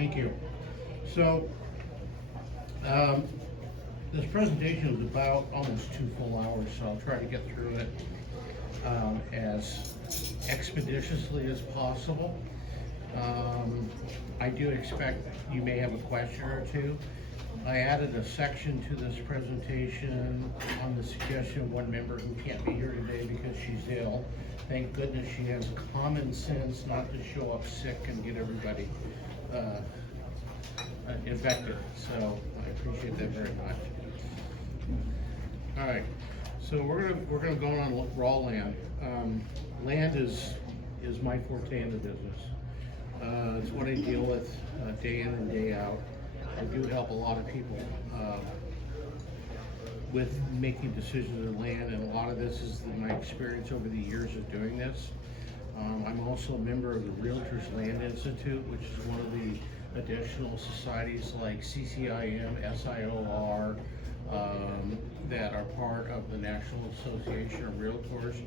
Thank you. So, um, this presentation is about almost 2 full hours, so I'll try to get through it as expeditiously as possible. I do expect you may have a question or two. I added a section to this presentation on the suggestion of one member who can't be here today because she's ill. Thank goodness she has common sense not to show up sick and get everybody infected. So I appreciate that very much. All right, so we're gonna go on raw land. Land is my forte in the business. It's what I deal with day in and day out. I do help a lot of people with making decisions in land, and a lot of this is my experience over the years of doing this. I'm also a member of the Realtors Land Institute, which is one of the additional societies like CCIM, SIOR, that are part of the National Association of Realtors.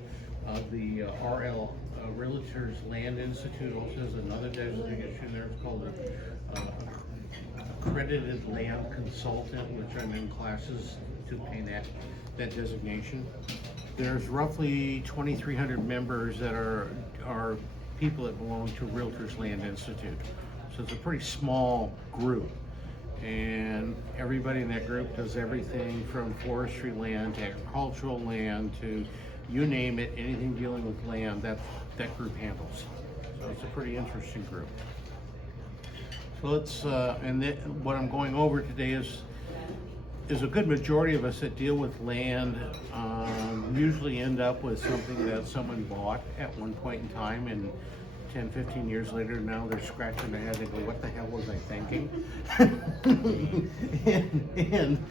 The RL Realtors Land Institute also has another designation there. It's called accredited land consultant, which I'm in classes to obtain that designation. There's roughly 2,300 members that are people that belong to Realtors Land Institute. So it's a pretty small group. And everybody in that group does everything from forestry land to agricultural land to you name it, anything dealing with land that group handles. So it's a pretty interesting group. So let's, what I'm going over today is a good majority of us that deal with land usually end up with something that someone bought at one point in time, and 10, 15 years later, now they're scratching their head and go, what the hell was I thinking? and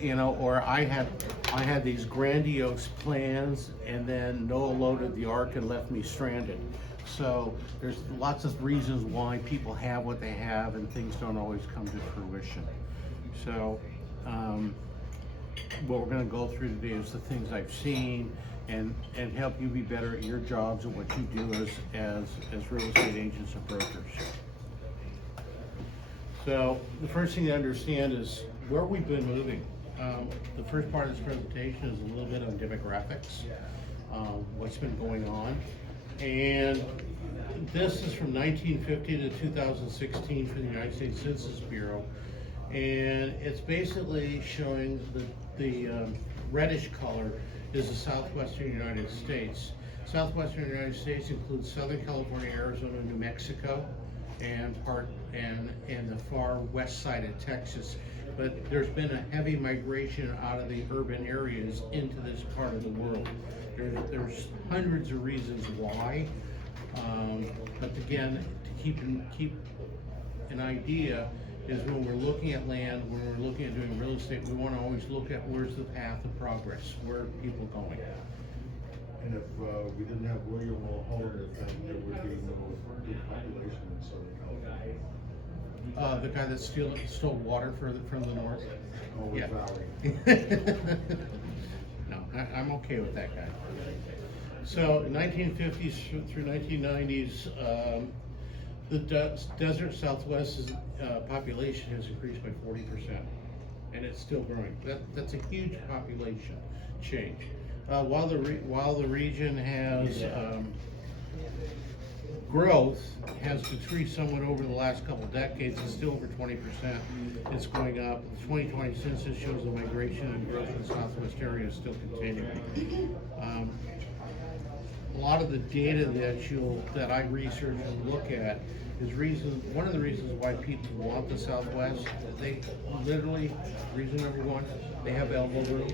you know, or I had these grandiose plans, and then Noah loaded the ark and left me stranded. So there's lots of reasons why people have what they have, and things don't always come to fruition. So what we're going to go through today is the things I've seen, and help you be better at your jobs and what you do as real estate agents and brokers. So the first thing to understand is where we've been moving. The first part of this presentation is a little bit on demographics, what's been going on. And this is from 1950 to 2016 for the United States Census Bureau. And it's basically showing the reddish color is the southwestern United States. Southwestern United States includes Southern California, Arizona, New Mexico, and the far west side of Texas. But there's been a heavy migration out of the urban areas into this part of the world. There's hundreds of reasons why, but again, to keep an idea is when we're looking at land, when we're looking at doing real estate, we want to always look at where's the path of progress, where are people going. And if we didn't have William Mulholland, then there would be no big population in Southern California. The guy that stole water from the north? Oh, Yeah. Valley. No, I'm okay with that guy. So 1950s through 1990s, the desert Southwest's population has increased by 40%, and it's still growing. That's a huge population change. While the region has growth has decreased somewhat over the last couple of decades, it's still over 20%. It's going up. The 2020 census shows the migration and growth in the Southwest area is still continuing. A lot of the data that I research and look at is one of the reasons why people want the Southwest. They literally, reason number one, they have elbow room.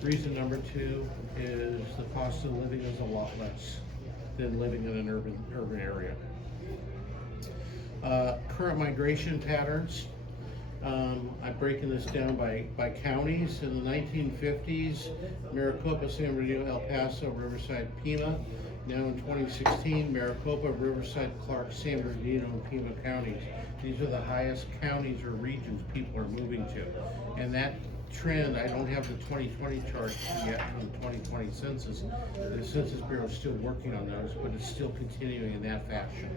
Reason number two is the cost of living is a lot less than living in an urban area. Current migration patterns. I've broken this down by counties. In the 1950s, Maricopa, San Bernardino, El Paso, Riverside, Pima. Now in 2016, Maricopa, Riverside, Clark, San Bernardino, and Pima counties. These are the highest counties or regions people are moving to. And that trend, I don't have the 2020 chart yet from the 2020 census. The Census Bureau is still working on those, but it's still continuing in that fashion.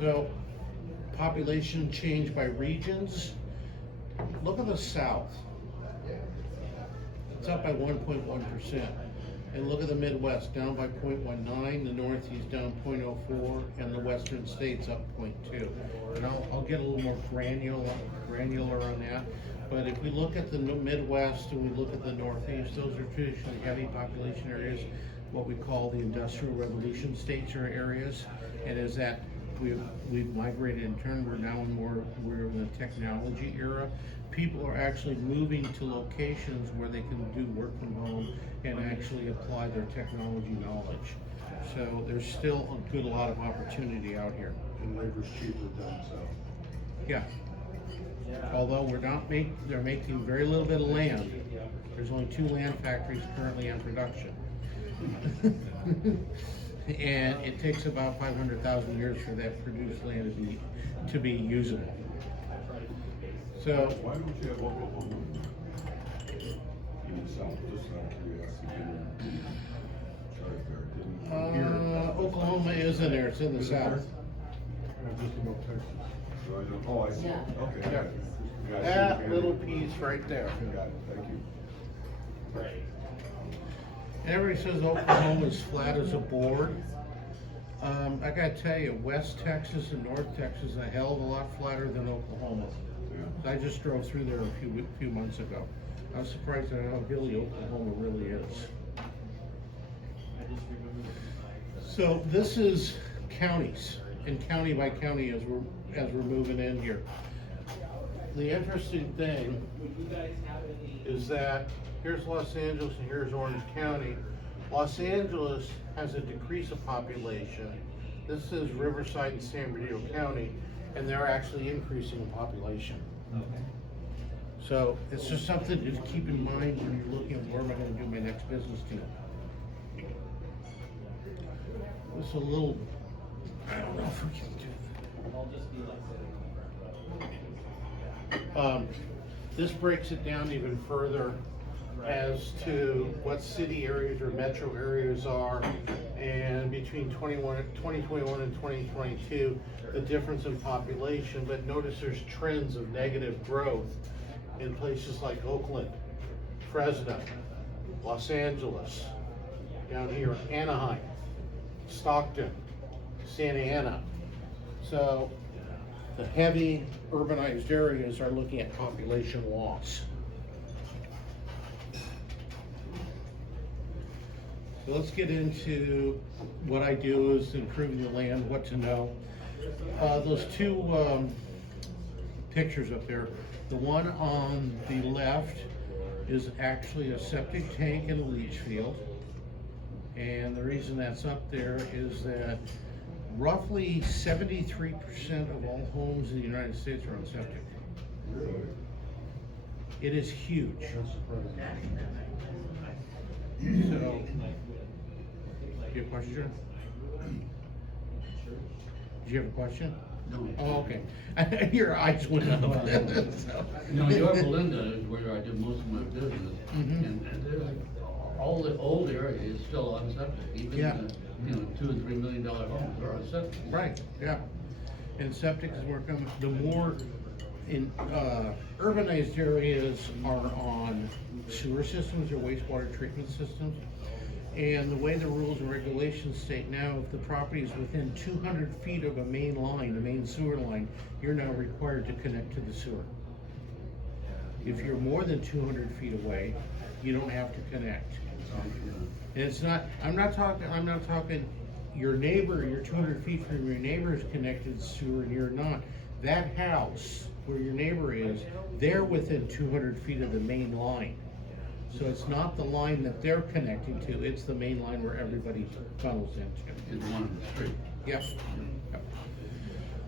So, population change by regions. Look at the south. It's up by 1.1%. And look at the Midwest, down by 0.19, the Northeast down 0.04, and the Western states up 0.2. And I'll get a little more granular on that. But if we look at the Midwest and we look at the Northeast, those are traditionally heavy population areas, what we call the Industrial Revolution states or areas. And as that we've migrated in turn, we're in the technology era. People are actually moving to locations where they can do work from home and actually apply their technology knowledge. So there's still a lot of opportunity out here. And labor's cheaper down south. Yeah. Although they're making very little bit of land. There's only 2 land factories currently in production. And it takes about 500,000 years for that produced land to be usable. So why don't you have Oklahoma in the south, just out of curiosity? Chart there, didn't Oklahoma is in there, it's in the south. Just above Texas. So I don't, oh, I see, okay. Yeah. Got it. That little piece right there. Got it, thank you. Everybody says Oklahoma is flat as a board. I gotta tell you, West Texas and North Texas is a hell of a lot flatter than Oklahoma. I just drove through there a few months ago. I was surprised at how hilly Oklahoma really is. So this is counties, and county by county as we're moving in here. The interesting thing is that here's Los Angeles and here's Orange County. Los Angeles has a decrease of population. This is Riverside and San Bernardino County, and they're actually increasing in population. So it's just something to keep in mind when you're looking at where am I going to do my next business deal. It's a little, I don't know if we can do that. This breaks it down even further as to what city areas or metro areas are, and between 2021 and 2022, the difference in population. But notice there's trends of negative growth in places like Oakland, Fresno, Los Angeles, down here, Anaheim, Stockton, Santa Ana. So the heavy urbanized areas are looking at population loss. So let's get into what I do is improving the land, what to know. Those 2 pictures up there, the one on the left is actually a septic tank and a leach field. And the reason that's up there is that roughly 73% of all homes in the United States are on septic. Really? It is huge. That's surprising. So, do you have a question? Do you have a question? No. Oh, okay. Your eyes went up. So. No, York Melinda is where I do most of my business, Mhm. and they're like, all the old area is still on septic, even Yeah. the, $2 and $3 million homes are on septic. Right, yeah. And septic is where the more in urbanized areas are on sewer systems or wastewater treatment systems. And the way the rules and regulations state now, if the property is within 200 feet of a main line, the main sewer line, you're now required to connect to the sewer. If you're more than 200 feet away, you don't have to connect. And it's not, I'm not talking your neighbor, you're 200 feet from your neighbor is connected to sewer and you're not. That house where your neighbor is, they're within 200 feet of the main line. So it's not the line that they're connecting to, it's the main line where everybody funnels into. It's one on the street. Yep. Yep.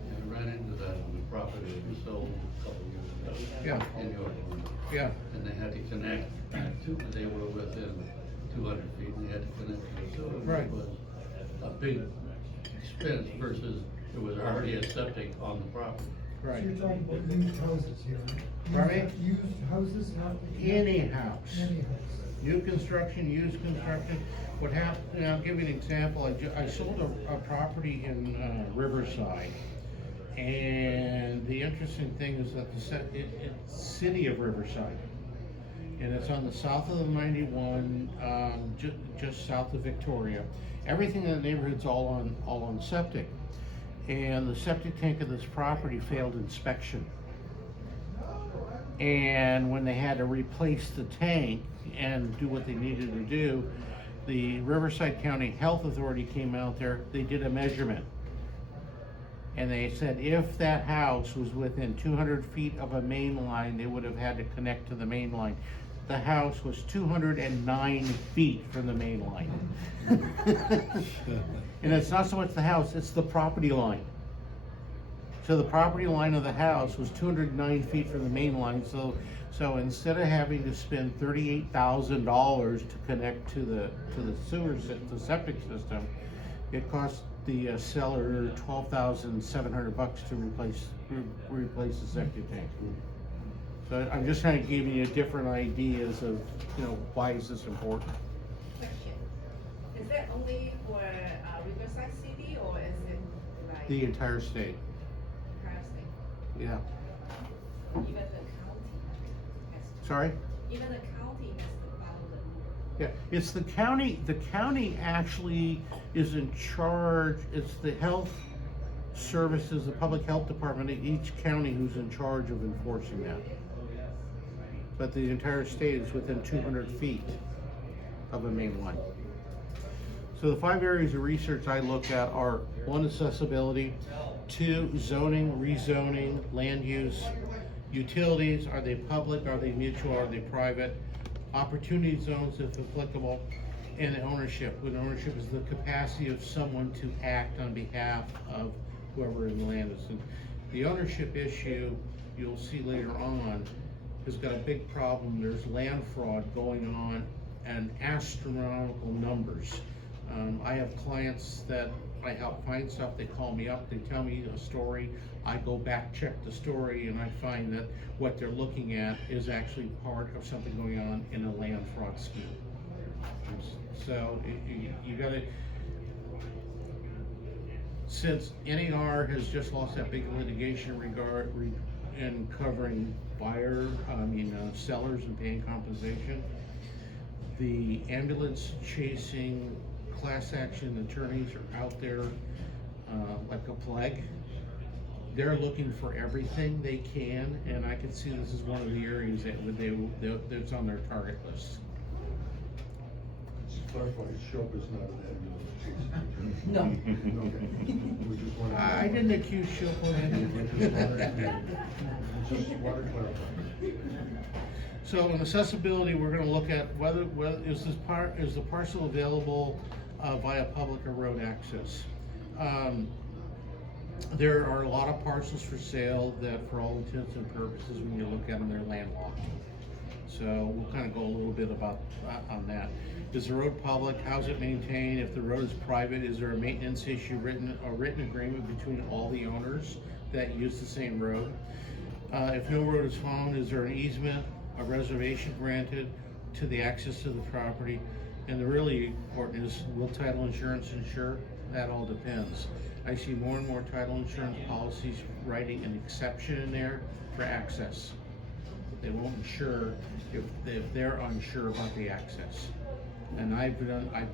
Yeah, I ran into that on the property that we sold a couple of years ago. Yeah. In York Melinda. Yeah. And they had to connect back to, they were within 200 feet, and they had to connect to the sewer. Right. It was a big expense versus there was already a septic on the property. Right. So you're talking about used houses here, right? Pardon me? Used houses, not. Any house. Any house. New construction, used construction. What happened, and I'll give you an example. I sold a property in Riverside, And the interesting thing is that it's city of Riverside. And it's on the south of the 91, just south of Victoria. Everything in the neighborhood's all on septic. And the septic tank of this property failed inspection. And when they had to replace the tank and do what they needed to do, the Riverside County Health Authority came out there, they did a measurement. And they said if that house was within 200 feet of a main line, they would have had to connect to the main line. The house was 209 feet from the main line. And it's not so much the house, it's the property line. So the property line of the house was 209 feet from the main line, so instead of having to spend $38,000 to connect to the the septic system, it cost the seller $12,700 to replace the septic tank. So I'm just trying to give you different ideas of, why is this important? Question. Is that only for Riverside City or is it like The entire state, entire state? yeah. Even the county has to, Sorry? even the county has to follow the rule. Yeah, it's the county actually is in charge, it's the health services, the public health department of each county who's in charge of enforcing that. But the entire state is within 200 feet of a main line. So the 5 areas of research I look at are 1, accessibility, 2, zoning, rezoning, land use, utilities, are they public, are they mutual, are they private, opportunity zones if applicable, and ownership. When ownership is the capacity of someone to act on behalf of whoever in the land is. And the ownership issue, you'll see later on, has got a big problem. There's land fraud going on and astronomical numbers. I have clients that I help find stuff, they call me up, they tell me a story, I go back, check the story, and I find that what they're looking at is actually part of something going on in a land fraud scheme. So you gotta, since NAR has just lost that big litigation in covering sellers and paying compensation, the ambulance chasing class action attorneys are out there like a plague. They're looking for everything they can, and I can see this is one of the areas that's on their target list. Just clarify, SHOP is not an ambulance chase. No. Okay. We just wanted to- I didn't accuse Shilpo of anything. Just want to clarify. So in accessibility, we're gonna look at whether is the parcel available via public or road access. There are a lot of parcels for sale that, for all intents and purposes, when you look at them, they're landlocked. So we'll kind of go a little bit about on that. Is the road public? How's it maintained? If the road is private, is there a maintenance issue, a written agreement between all the owners that use the same road? If no road is found, is there an easement, a reservation granted to the access to the property? And the really important is, will title insurance insure? That all depends. I see more and more title insurance policies writing an exception in there for access. They won't insure if they're unsure about the access. And I've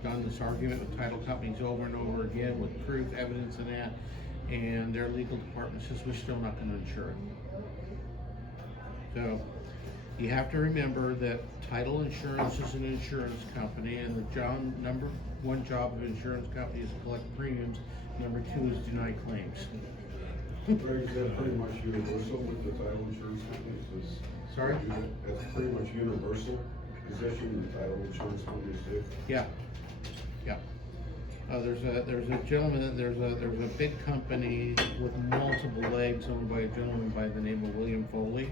done this argument with title companies over and over again with proof, evidence and that, and their legal department says, we're still not gonna insure it. So, you have to remember that title insurance is an insurance company, and the number one job of insurance company is to collect premiums. Number 2 is deny claims. Greg, is that pretty much universal with the title insurance companies? Sorry? That's pretty much universal possession the title insurance companies do? Yeah, yeah. There's a gentleman, there's a big company with multiple legs owned by a gentleman by the name of William Foley.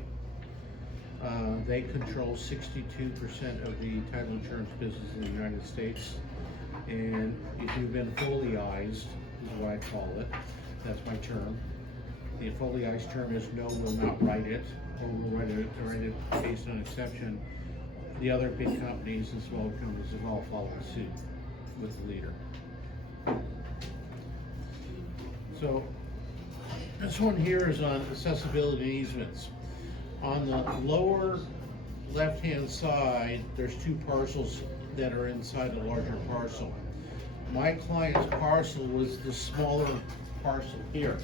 They control 62% of the title insurance business in the United States. And if you've been Foleyized, is what I call it, that's my term. The Foleyized term is no, we'll not write it, or we'll write it based on exception. The other big companies and smaller companies have all followed suit with the leader. So This one here is on accessibility and easements. On the lower left-hand side, there's two parcels that are inside a larger parcel. My client's parcel was the smaller parcel here,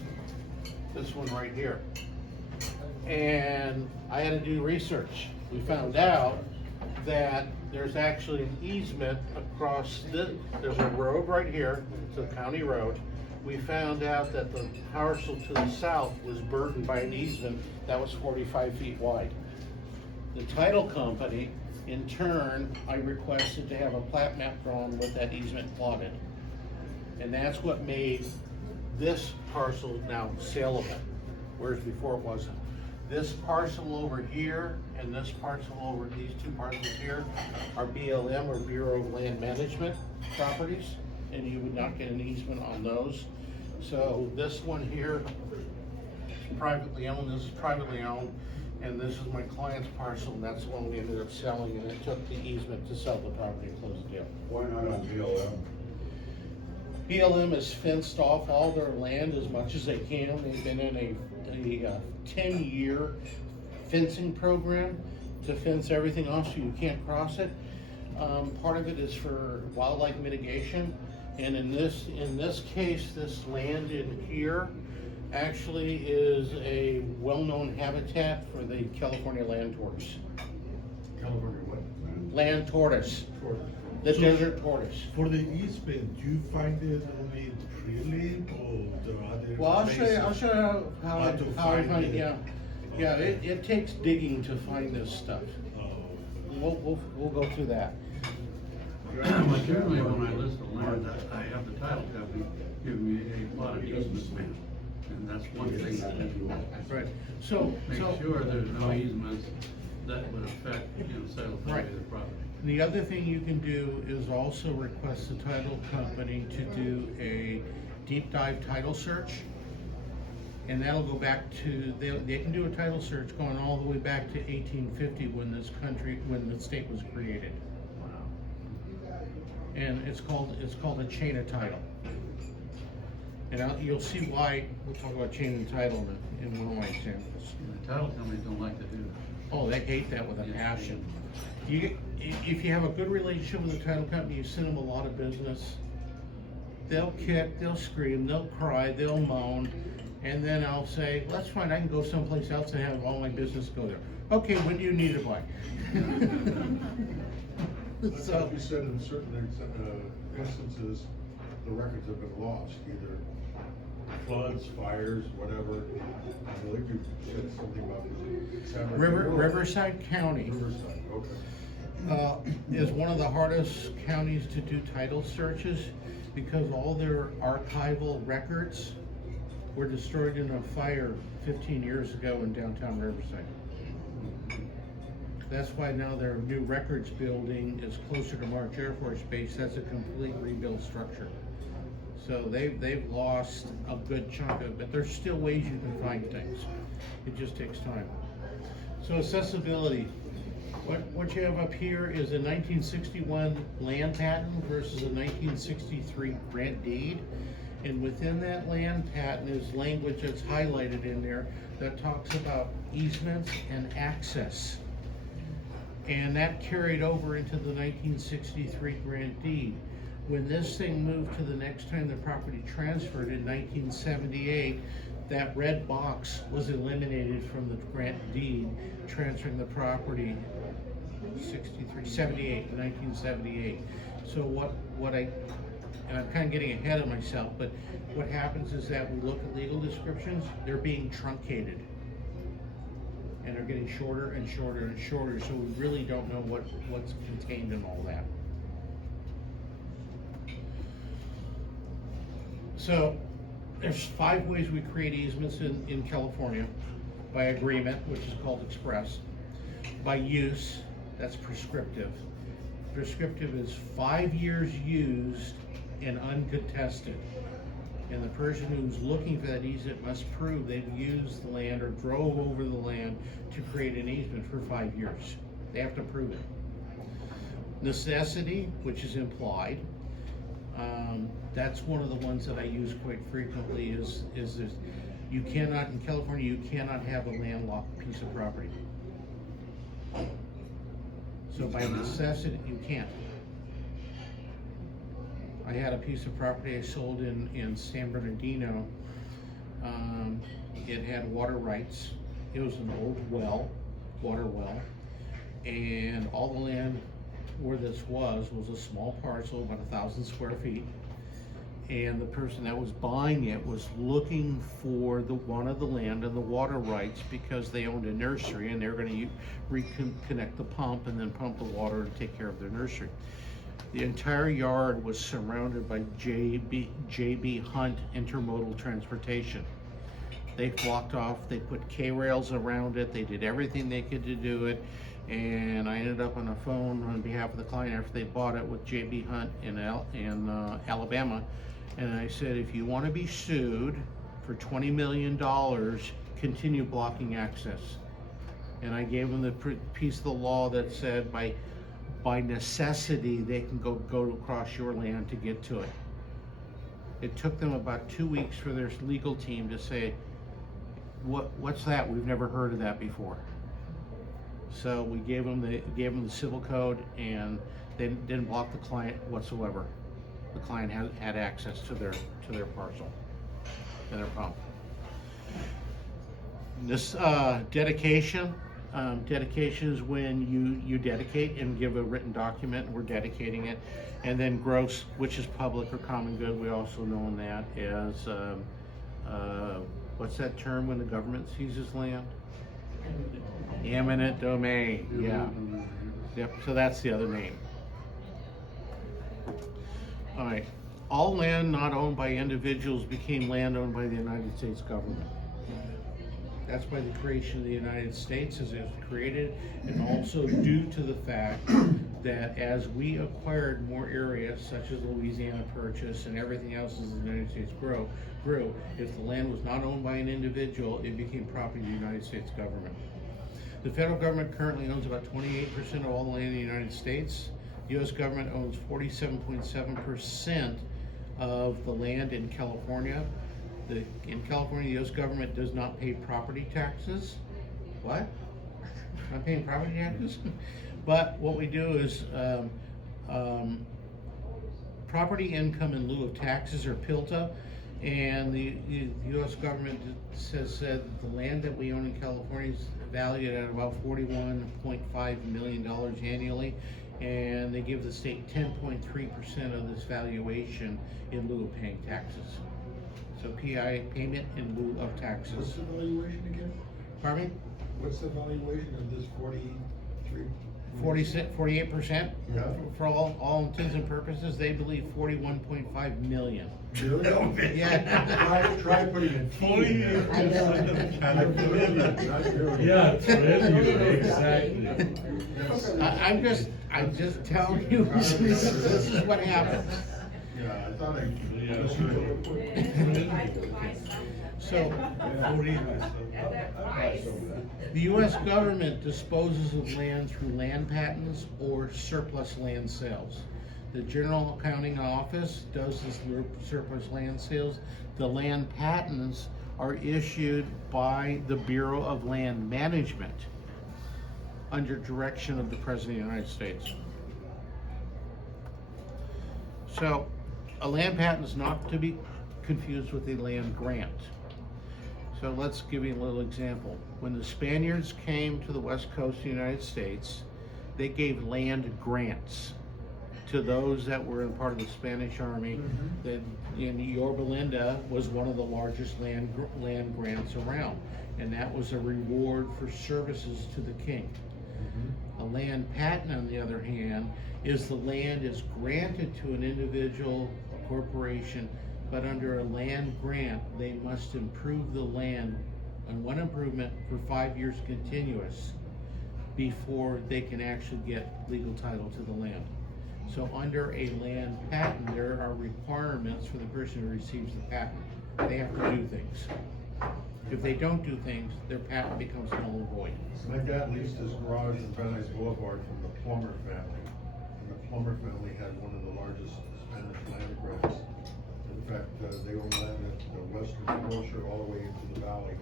this one right here. And I had to do research. We found out that there's actually an easement across this, there's a road right here, it's a county road. We found out that the parcel to the south was burdened by an easement that was 45 feet wide. The title company, in turn, I requested to have a plat map drawn with that easement plotted. And that's what made this parcel now saleable, whereas before it wasn't. This parcel over here and this parcel over, these two parcels here are BLM or Bureau of Land Management properties, and you would not get an easement on those. So this one here is privately owned, this is privately owned, and this is my client's parcel, and that's the one we ended up selling, and it took the easement to sell the property and close the deal. Why not on BLM? BLM has fenced off all their land as much as they can. They've been in a 10-year fencing program to fence everything off so you can't cross it. Part of it is for wildlife mitigation, and in this case, this land in here actually is a well-known habitat for the California land tortoise. California what? Land tortoise, Tortoise. the So- desert tortoise. For the easement, do you find it only trailing or there are other? Well, I'll show you how How to I find find it. it, yeah. Yeah, it takes digging to find this stuff. Oh, We'll go through that. Well, generally, when I list the land, I have the title company give me a lot of easement map, and that's one thing that I do. Right, so, Make sure there's no easements that would affect, saleability Right. of the property. the other thing you can do is also request the title company to do a deep dive title search. And that'll go back to, they can do a title search going all the way back to 1850 when when the state was created. And it's called a chain of title. And you'll see why we'll talk about chain of title in one of my examples. And the title companies don't like to do that. Oh, they hate that with a passion. If you have a good relationship with the title company, you send them a lot of business, they'll kick, they'll scream, they'll cry, they'll moan, and then I'll say, well, that's fine, I can go someplace else and have all my business go there. Okay, when do you need it by? I So, thought you said in certain instances, the records have been lost, either floods, fires, whatever. I believe you said something about San Bernardino. Riverside County Riverside, okay. is one of the hardest counties to do title searches because all their archival records were destroyed in a fire 15 years ago in downtown Riverside. That's why now their new records building is closer to March Air Force Base. That's a complete rebuilt structure. So they've lost a good chunk of it, but there's still ways you can find things. It just takes time. So accessibility. What you have up here is a 1961 land patent versus a 1963 grant deed. And within that land patent is language that's highlighted in there that talks about easements and access. And that carried over into the 1963 grant deed. When this thing moved to the next time the property transferred in 1978, that red box was eliminated from the grant deed, transferring the property 1978. So and I'm kind of getting ahead of myself, but what happens is that we look at legal descriptions, they're being truncated. And they're getting shorter and shorter and shorter, so we really don't know what's contained in all that. So, there's 5 ways we create easements in California. By agreement, which is called express. By use, that's prescriptive. Prescriptive is 5 years used and uncontested. And the person who's looking for that easement must prove they've used the land or drove over the land to create an easement for 5 years. They have to prove it. Necessity, which is implied. That's one of the ones that I use quite frequently is this. You cannot, in California, you cannot have a landlocked piece of property. So by necessity, you can't. I had a piece of property I sold in San Bernardino. It had water rights. It was an old water well, and all the land where this was a small parcel, about 1,000 square feet. And the person that was buying it was looking for one of the land and the water rights because they owned a nursery and they were going to reconnect the pump and then pump the water and take care of their nursery. The entire yard was surrounded by JB Hunt intermodal transportation. They blocked off, they put K-rails around it, they did everything they could to do it, and I ended up on the phone on behalf of the client after they bought it with JB Hunt in Alabama, and I said, if you want to be sued for $20 million, continue blocking access. And I gave them the piece of the law that said by necessity they can go across your land to get to it. It took them about 2 weeks for their legal team to say, what's that? We've never heard of that before. So we gave them the civil code, and they didn't block the client whatsoever. The client had access to their parcel and their pump. This dedication is when you dedicate and give a written document. We're dedicating it, and then gross, which is public or common good. We also know that as what's that term when the government seizes land? Eminent domain. Yeah. Yep. So that's the other name. All right. All land not owned by individuals became land owned by the United States government. That's by the creation of the United States as it was created, and also due to the fact that as we acquired more areas, such as Louisiana Purchase and everything else as the United States grew, if the land was not owned by an individual, it became property of the United States government. The federal government currently owns about 28% of all the land in the United States. The U.S. government owns 47.7% of the land in California. In California, the U.S. government does not pay property taxes. What? Not paying property taxes? But what we do is property income in lieu of taxes, or PILTA, and the U.S. government said the land that we own in California is valued at about $41.5 million annually, and they give the state 10.3% of this valuation in lieu of paying taxes. So PI, payment in lieu of taxes. What's the valuation again? Pardon me? What's the valuation of this 43? 48%? Yeah. For all intents and purposes, they believe 41.5 million. Really? Yeah. Try putting it. 48%. Yeah, it's revenue, exactly. I'm just telling you, this is what happens. Yeah, I thought So, At that price. the U.S. government disposes of land through land patents or surplus land sales. The General Accounting Office does this surplus land sales. The land patents are issued by the Bureau of Land Management under direction of the President of the United States. So, a land patent is not to be confused with a land grant. So let's give you a little example. When the Spaniards came to the west coast of the United States, they gave land grants to those that were in part of the Spanish Army. That in Yorba Linda was one of the largest land grants around, and that was a reward for services to the king. A land patent, on the other hand, is the land is granted to an individual, a corporation, but under a land grant, they must improve the land on one improvement for 5 years continuous before they can actually get legal title to the land. So under a land patent, there are requirements for the person who receives the patent. They have to do things. If they don't do things, their patent becomes null and void. My dad leased his garage in Van Nuys Boulevard from the Plummer family. And the Plummer family had one of the largest Spanish land grants. And fact, they own land at the western Scotia all the way into the valley,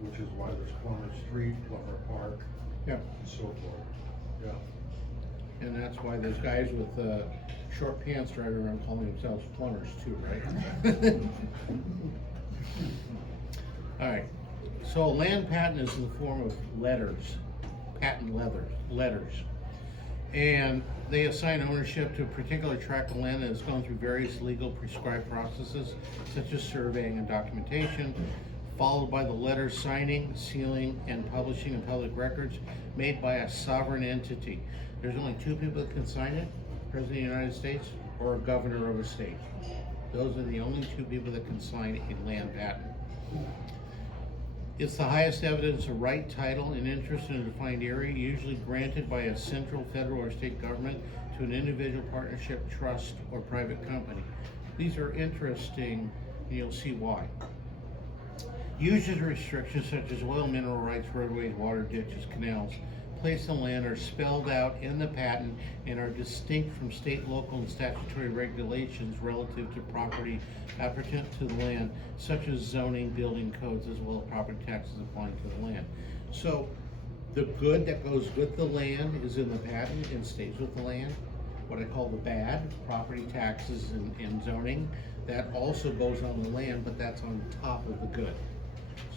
which is why there's Plummer Street, Plummer Park, Yeah, and so forth. Yeah. and that's why there's guys with, short pants driving around calling themselves plumbers too, right? Alright, so a land patent is in the form of letters, letters. And they assign ownership to a particular tract of land that has gone through various legal prescribed processes, such as surveying and documentation, followed by the letter signing, sealing, and publishing in public records made by a sovereign entity. There's only two people that can sign it, President of the United States or a governor of a state. Those are the only two people that can sign a land patent. It's the highest evidence of right, title, and interest in a defined area, usually granted by a central, federal, or state government to an individual, partnership, trust, or private company. These are interesting, and you'll see why. Usage restrictions such as oil, mineral rights, roadways, water ditches, canals, placed on land are spelled out in the patent and are distinct from state, local, and statutory regulations relative to property appurtenant to the land, such as zoning, building codes, as well as property taxes applying to the land. So the good that goes with the land is in the patent and stays with the land. What I call the bad, property taxes and zoning, that also goes on the land, but that's on top of the good.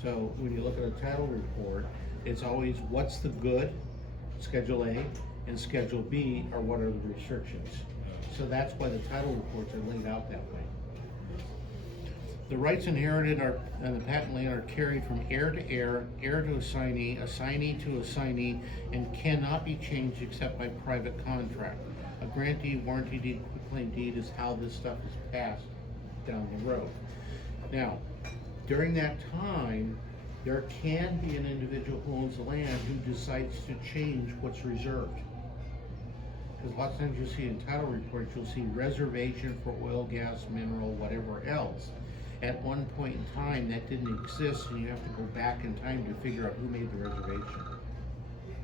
So when you look at a title report, it's always what's the good, Schedule A, and Schedule B are what are the restrictions. So that's why the title reports are laid out that way. The rights inherited in the patent land are carried from heir to heir, heir to assignee to assignee, and cannot be changed except by private contract. A grantee, warranty deed, quitclaim deed is how this stuff is passed down the road. Now, during that time, there can be an individual who owns the land who decides to change what's reserved. Because lots of times you'll see in title reports, you'll see reservation for oil, gas, mineral, whatever else. At one point in time, that didn't exist, and you have to go back in time to figure out who made the reservation.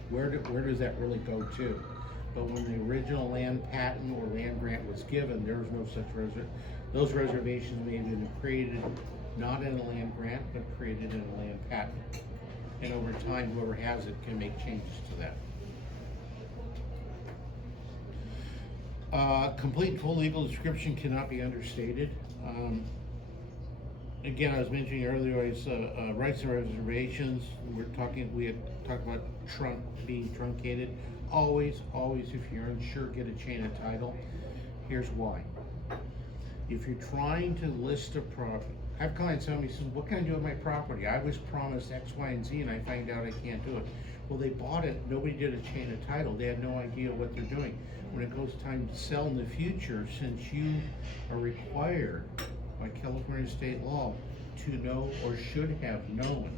Where does that really go to? But when the original land patent or land grant was given, there was no such those reservations may have been created not in a land grant, but created in a land patent. And over time, whoever has it can make changes to that. Complete and full legal description cannot be understated. Again, I was mentioning earlier, rights and reservations. We had talked about being truncated. Always, if you're unsure, get a chain of title. Here's why. If you're trying to list a property, I have clients tell me, what can I do with my property? I was promised X, Y, and Z, and I find out I can't do it. Well, they bought it, nobody did a chain of title. They had no idea what they're doing. When it goes time to sell in the future, since you are required by California state law to know or should have known,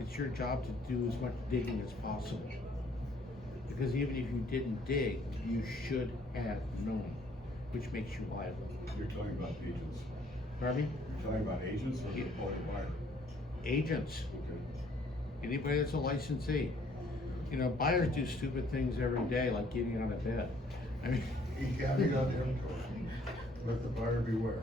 it's your job to do as much digging as possible. Because even if you didn't dig, you should have known, which makes you liable. You're talking about agents. Pardon me? You're talking about agents or the public buyer? Agents, Okay. anybody that's a licensee. You know, buyers do stupid things every day, like getting out of bed. I mean, You have it on inventory. Let the buyer beware.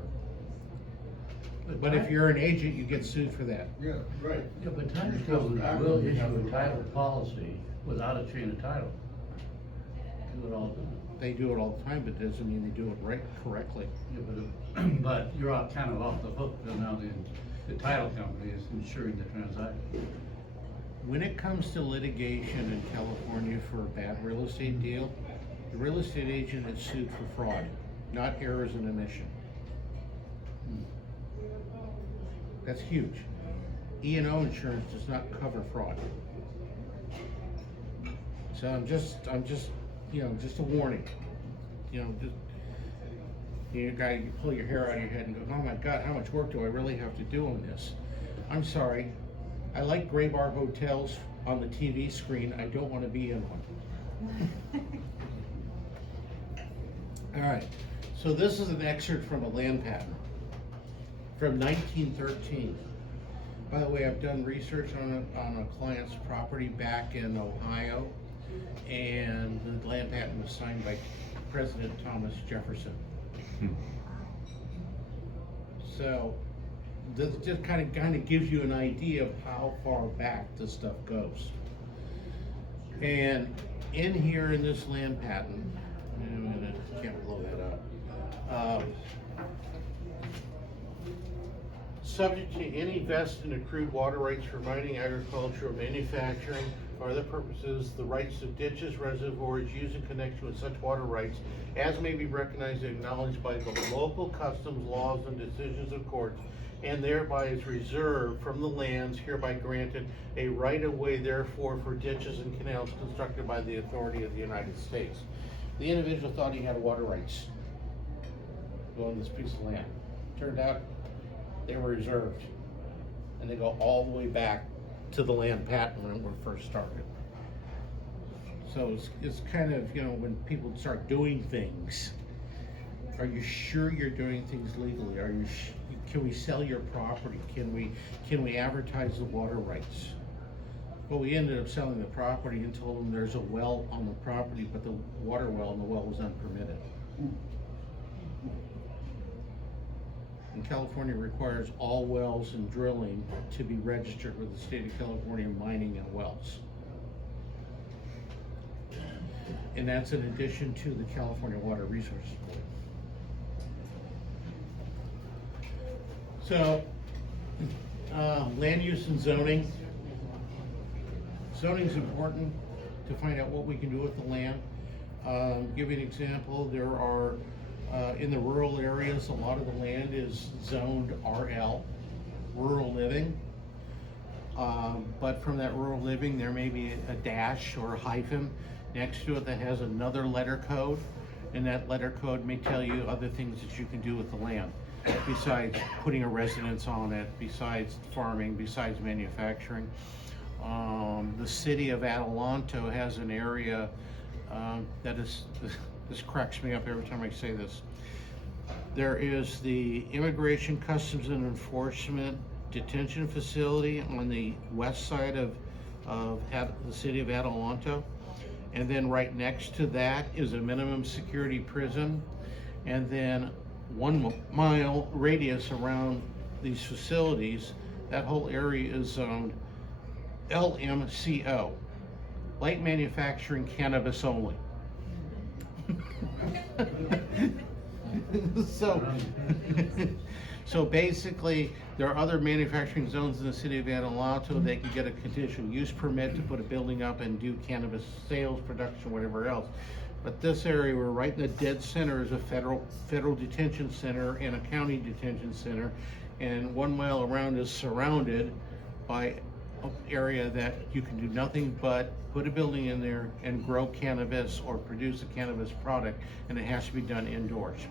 but if you're an agent, you get sued for that. Yeah, right. Yeah, but title Which goes companies back will when you issue have a the title record. policy without a chain of title. Do it all the time. They do it all the time, but it doesn't mean they do it correctly. Yeah, but you're kind of off the hook, because now the title company is insuring the transaction. When it comes to litigation in California for a bad real estate deal, the real estate agent is sued for fraud, not errors in omission. That's huge. E&O insurance does not cover fraud. So I'm just, just a warning. You pull your hair out of your head and go, oh my God, how much work do I really have to do on this? I'm sorry. I like gray bar hotels on the TV screen. I don't want to be in one. All right. So this is an excerpt from a land patent from 1913. By the way, I've done research on a client's property back in Ohio, and the land patent was signed by President Thomas Jefferson. So, this just kind of gives you an idea of how far back this stuff goes. And in here in this land patent, can't blow that up. Subject to any vested and accrued water rights for mining, agriculture, or manufacturing, or other purposes, the rights of ditches, reservoirs used in connection with such water rights as may be recognized and acknowledged by the local customs, laws, and decisions of courts, and thereby is reserved from the lands hereby granted a right-of-way therefore for ditches and canals constructed by the authority of the United States. The individual thought he had water rights on this piece of land. Turned out they were reserved, and they go all the way back to the land patent when it first started. So it's kind of, when people start doing things, are you sure you're doing things legally? Can we sell your property? Can we advertise the water rights? Well, we ended up selling the property and told them there's a well on the property, but the water well and the well was unpermitted. And California requires all wells and drilling to be registered with the state of California mining and wells. And that's in addition to the California Water Resources Board. So, land use and zoning. Zoning is important to find out what we can do with the land. Give you an example, there are, in the rural areas, a lot of the land is zoned RL, rural living. But from that rural living, there may be a dash or a hyphen next to it that has another letter code, and that letter code may tell you other things that you can do with the land, besides putting a residence on it, besides farming, besides manufacturing. The city of Adelanto has an area that is, this cracks me up every time I say this. There is the Immigration, Customs, and Enforcement Detention Facility on the west side of the city of Adelanto. And then right next to that is a minimum security prison. And then 1 mile radius around these facilities, that whole area is zoned LMCO, light manufacturing cannabis only. So basically, there are other manufacturing zones in the city of Adelanto. They can get a conditional use permit to put a building up and do cannabis sales, production, whatever else. But this area, we're right in the dead center, is a federal detention center and a county detention center, and 1 mile around is surrounded by an area that you can do nothing but put a building in there and grow cannabis or produce a cannabis product, and it has to be done indoors.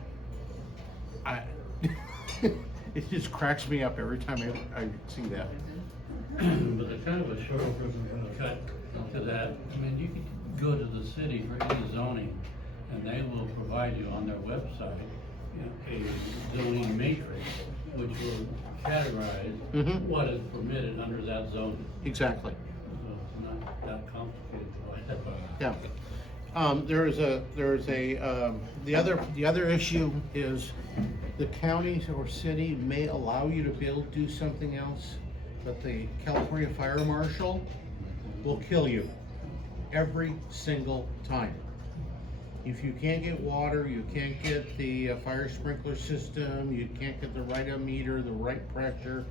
It just cracks me up every time I see that. But the kind of a short cut to that, I mean, you could go to the city for any zoning, and they will provide you on their website, a zoning matrix, which will categorize what is permitted under that zone. Exactly. So it's not that complicated to write that. Yeah. The other issue is the county or city may allow you to do something else, but the California Fire Marshal will kill you every single time. If you can't get water, you can't get the fire sprinkler system, you can't get the right meter, the right pressure,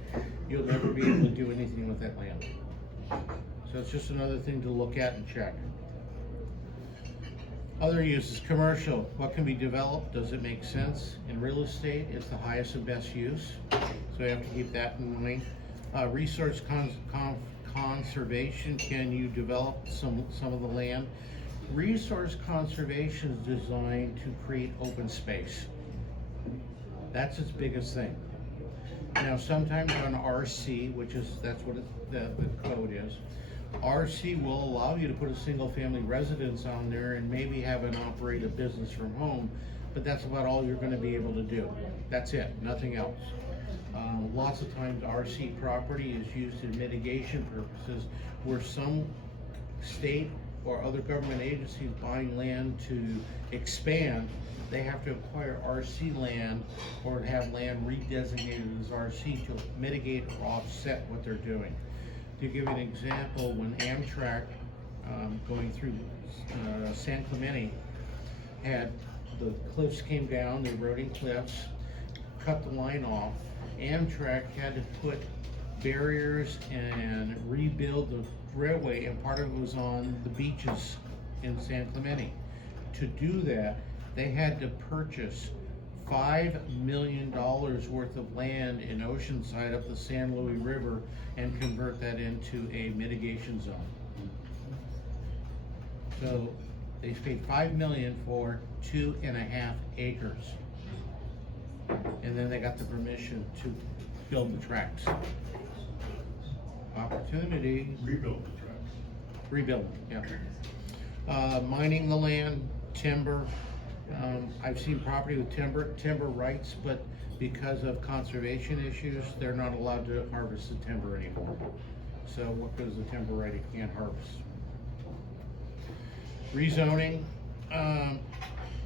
you'll never be able to do anything with that land. So it's just another thing to look at and check. Other uses, commercial, what can be developed, does it make sense? In real estate, it's the highest and best use, so you have to keep that in mind. Resource conservation, can you develop some of the land? Resource conservation is designed to create open space. That's its biggest thing. Now, sometimes on RC, that's what the code is, RC will allow you to put a single-family residence on there and maybe have and operate a business from home, but that's about all you're going to be able to do. That's it, nothing else. Lots of times RC property is used in mitigation purposes, where some state or other government agencies buying land to expand, they have to acquire RC land or have land redesignated as RC to mitigate or offset what they're doing. To give you an example, when Amtrak, going through San Clemente, had the cliffs came down, the eroding cliffs, cut the line off, Amtrak had to put barriers and rebuild the railway, and part of it was on the beaches in San Clemente. To do that, they had to purchase $5 million worth of land in Oceanside up the San Luis River and convert that into a mitigation zone. So they paid $5 million for 2.5 acres. And then they got the permission to build the tracks. Opportunity, Rebuild the tracks. rebuild, yeah. Mining the land, timber. I've seen property with timber rights, but because of conservation issues, they're not allowed to harvest the timber anymore. So what goes the timber right, it can't harvest. Rezoning,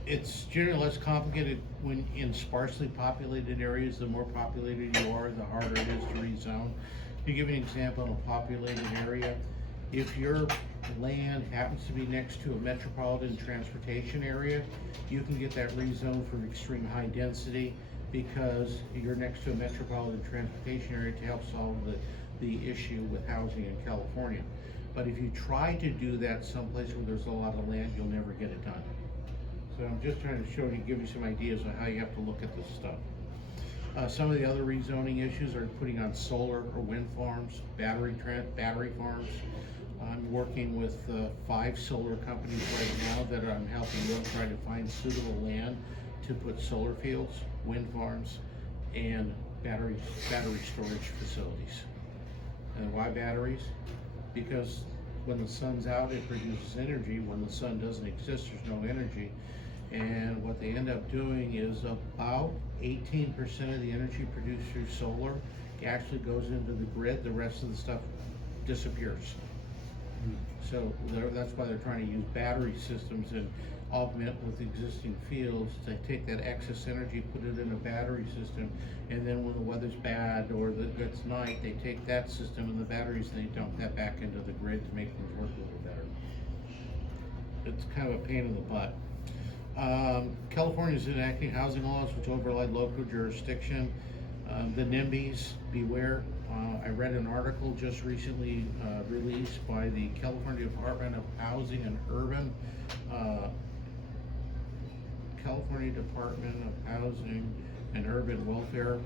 it's generally less complicated when in sparsely populated areas. The more populated you are, the harder it is to rezone. To give you an example, in a populated area, if your land happens to be next to a metropolitan transportation area, you can get that rezoned for extreme high density because you're next to a metropolitan transportation area to help solve the issue with housing in California. But if you try to do that someplace where there's a lot of land, you'll never get it done. So I'm just trying to show you, give you some ideas on how you have to look at this stuff. Some of the other rezoning issues are putting on solar or wind farms, battery farms. I'm working with 5 solar companies right now that I'm helping them try to find suitable land to put solar fields, wind farms, and battery storage facilities. And why batteries? Because when the sun's out, it produces energy. When the sun doesn't exist, there's no energy. And what they end up doing is about 18% of the energy produced through solar actually goes into the grid. The rest of the stuff disappears. So that's why they're trying to use battery systems and augment with existing fields to take that excess energy, put it in a battery system, and then when the weather's bad or it's night, they take that system and the batteries and they dump that back into the grid to make things work a little better. It's kind of a pain in the butt. California is enacting housing laws which override local jurisdiction. The NIMBYs, beware. I read an article just recently released by the California Department of Housing and Urban Welfare.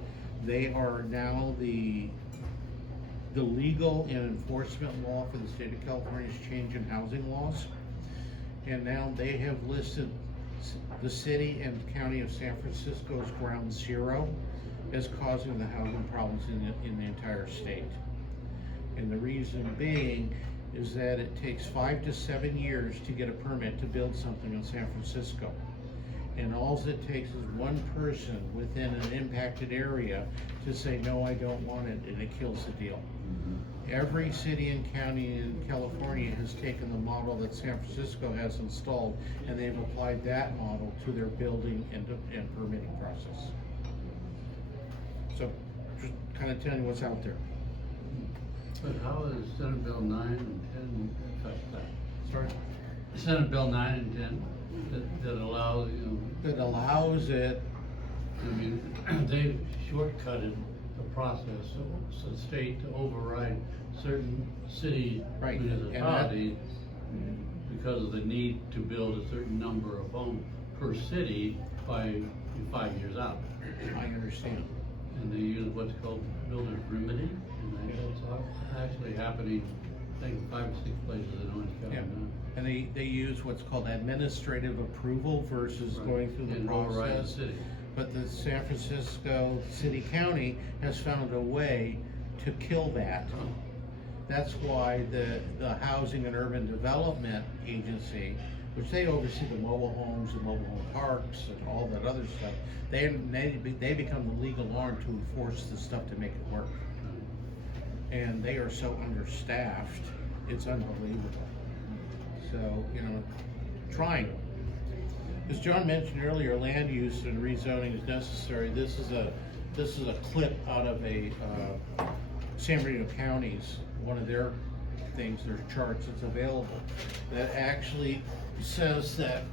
They are now the legal and enforcement law for the state of California's change in housing laws. And now they have listed the city and county of San Francisco as ground zero as causing the housing problems in the entire state. And the reason being is that it takes 5 to 7 years to get a permit to build something in San Francisco. And all it takes is one person within an impacted area to say, no, I don't want it, and it kills the deal. Every city and county in California has taken the model that San Francisco has installed, and they've applied that model to their building and permitting process. So, just kind of telling you what's out there. But how is Senate Bill 9 and 10 affect that? Sorry? Senate Bill 9 and 10 that allows, That allows it, I mean, they shortcutted the process, so the state to override certain city Right, and municipalities because of the need to build a certain number of homes per city by 5 years out. I understand. And they use what's called builder's remedy, and that's actually happening, I think, 5 or 6 places in Orange County Yeah. now. And they use what's called administrative approval versus Right. going through the And override the process. city. But the San Francisco City County has found a way to kill that. That's why the Housing and Urban Development Agency, which they oversee the mobile homes, the mobile home parks, and all that other stuff, they become the legal arm to enforce the stuff to make it work. And they are so understaffed, it's unbelievable. So, you know, trying. As John mentioned earlier, land use and rezoning is necessary. This is a clip out of a San Bernardino County's, one of their things, their charts that's available, that actually says that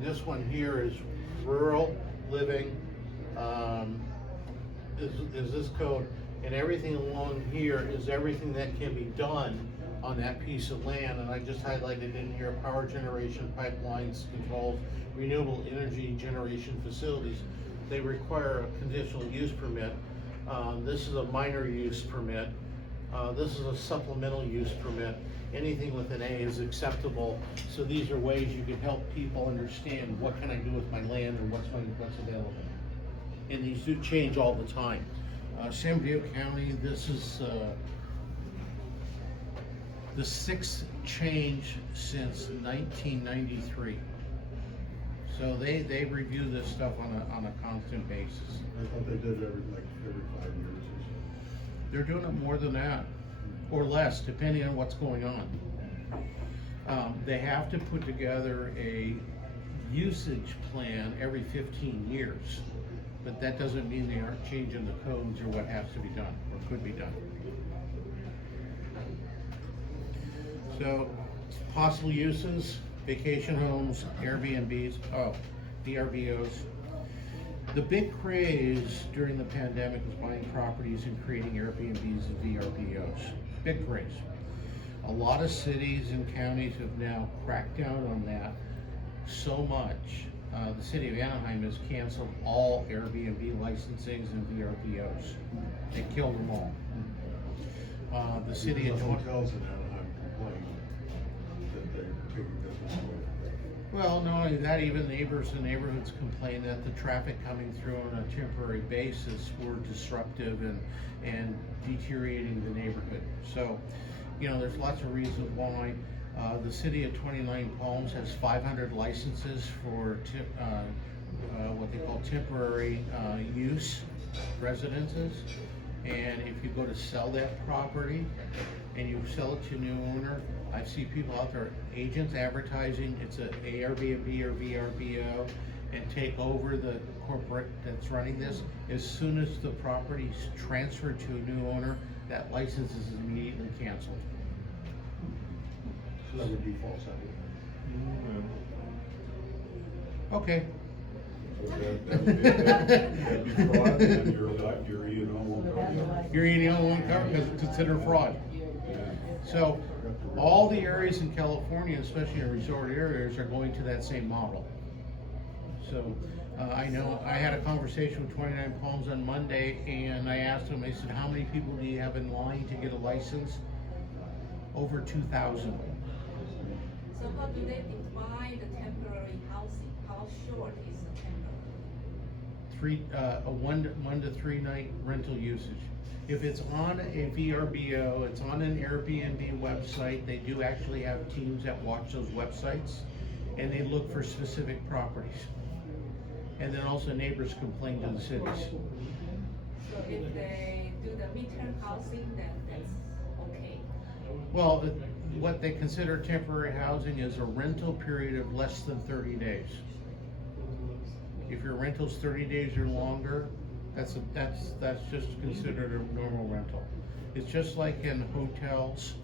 this one here is rural living, is this code, and everything along here is everything that can be done on that piece of land, and I just highlighted in here, power generation, pipelines, controls, renewable energy generation facilities. They require a conditional use permit. This is a minor use permit. This is a supplemental use permit. Anything with an A is acceptable. So these are ways you can help people understand what can I do with my land and what's available. And these do change all the time. San Bernardino County, this is the sixth change since 1993. So they review this stuff on a constant basis. I thought they did every 5 years or so. They're doing it more than that, or less, depending on what's going on. They have to put together a usage plan every 15 years, but that doesn't mean they aren't changing the codes or what has to be done, or could be done. So, possible uses, vacation homes, Airbnbs, VRBOs. The big craze during the pandemic was buying properties and creating Airbnbs and VRBOs. Big craze. A lot of cities and counties have now cracked down on that so much. The city of Anaheim has canceled all Airbnb licensings and VRBOs. They killed them all. The city of The hotels in Anaheim complain that they're taking business away. Well, not only that, even neighbors in neighborhoods complain that the traffic coming through on a temporary basis were disruptive and deteriorating the neighborhood. So, you know, there's lots of reasons why. The city of 29 Palms has 500 licenses for what they call temporary use residences. And if you go to sell that property and you sell it to a new owner, I see people out there, agents advertising it's an Airbnb or VRBO, and take over the corporate that's running this. As soon as the property's transferred to a new owner, that license is immediately canceled. So that would be false advertising. Okay. That'd be fraud, and your E&O won't cover. Your EDO won't cover because it's considered fraud. So all the areas in California, especially in resort areas, are going to that same model. So I know I had a conversation with 29 Palms on Monday, and I asked them, I said, how many people do you have in line to get a license? Over 2,000. So how do they define the temporary housing? How short is the temporary? A one to 3 night rental usage. If it's on a VRBO, it's on an Airbnb website, they do actually have teams that watch those websites, and they look for specific properties. And then also neighbors complain to the cities. So if they do the midterm housing, then that's okay. Well, what they consider temporary housing is a rental period of less than 30 days. If your rental's 30 days or longer, that's just considered a normal rental. It's just like in hotels.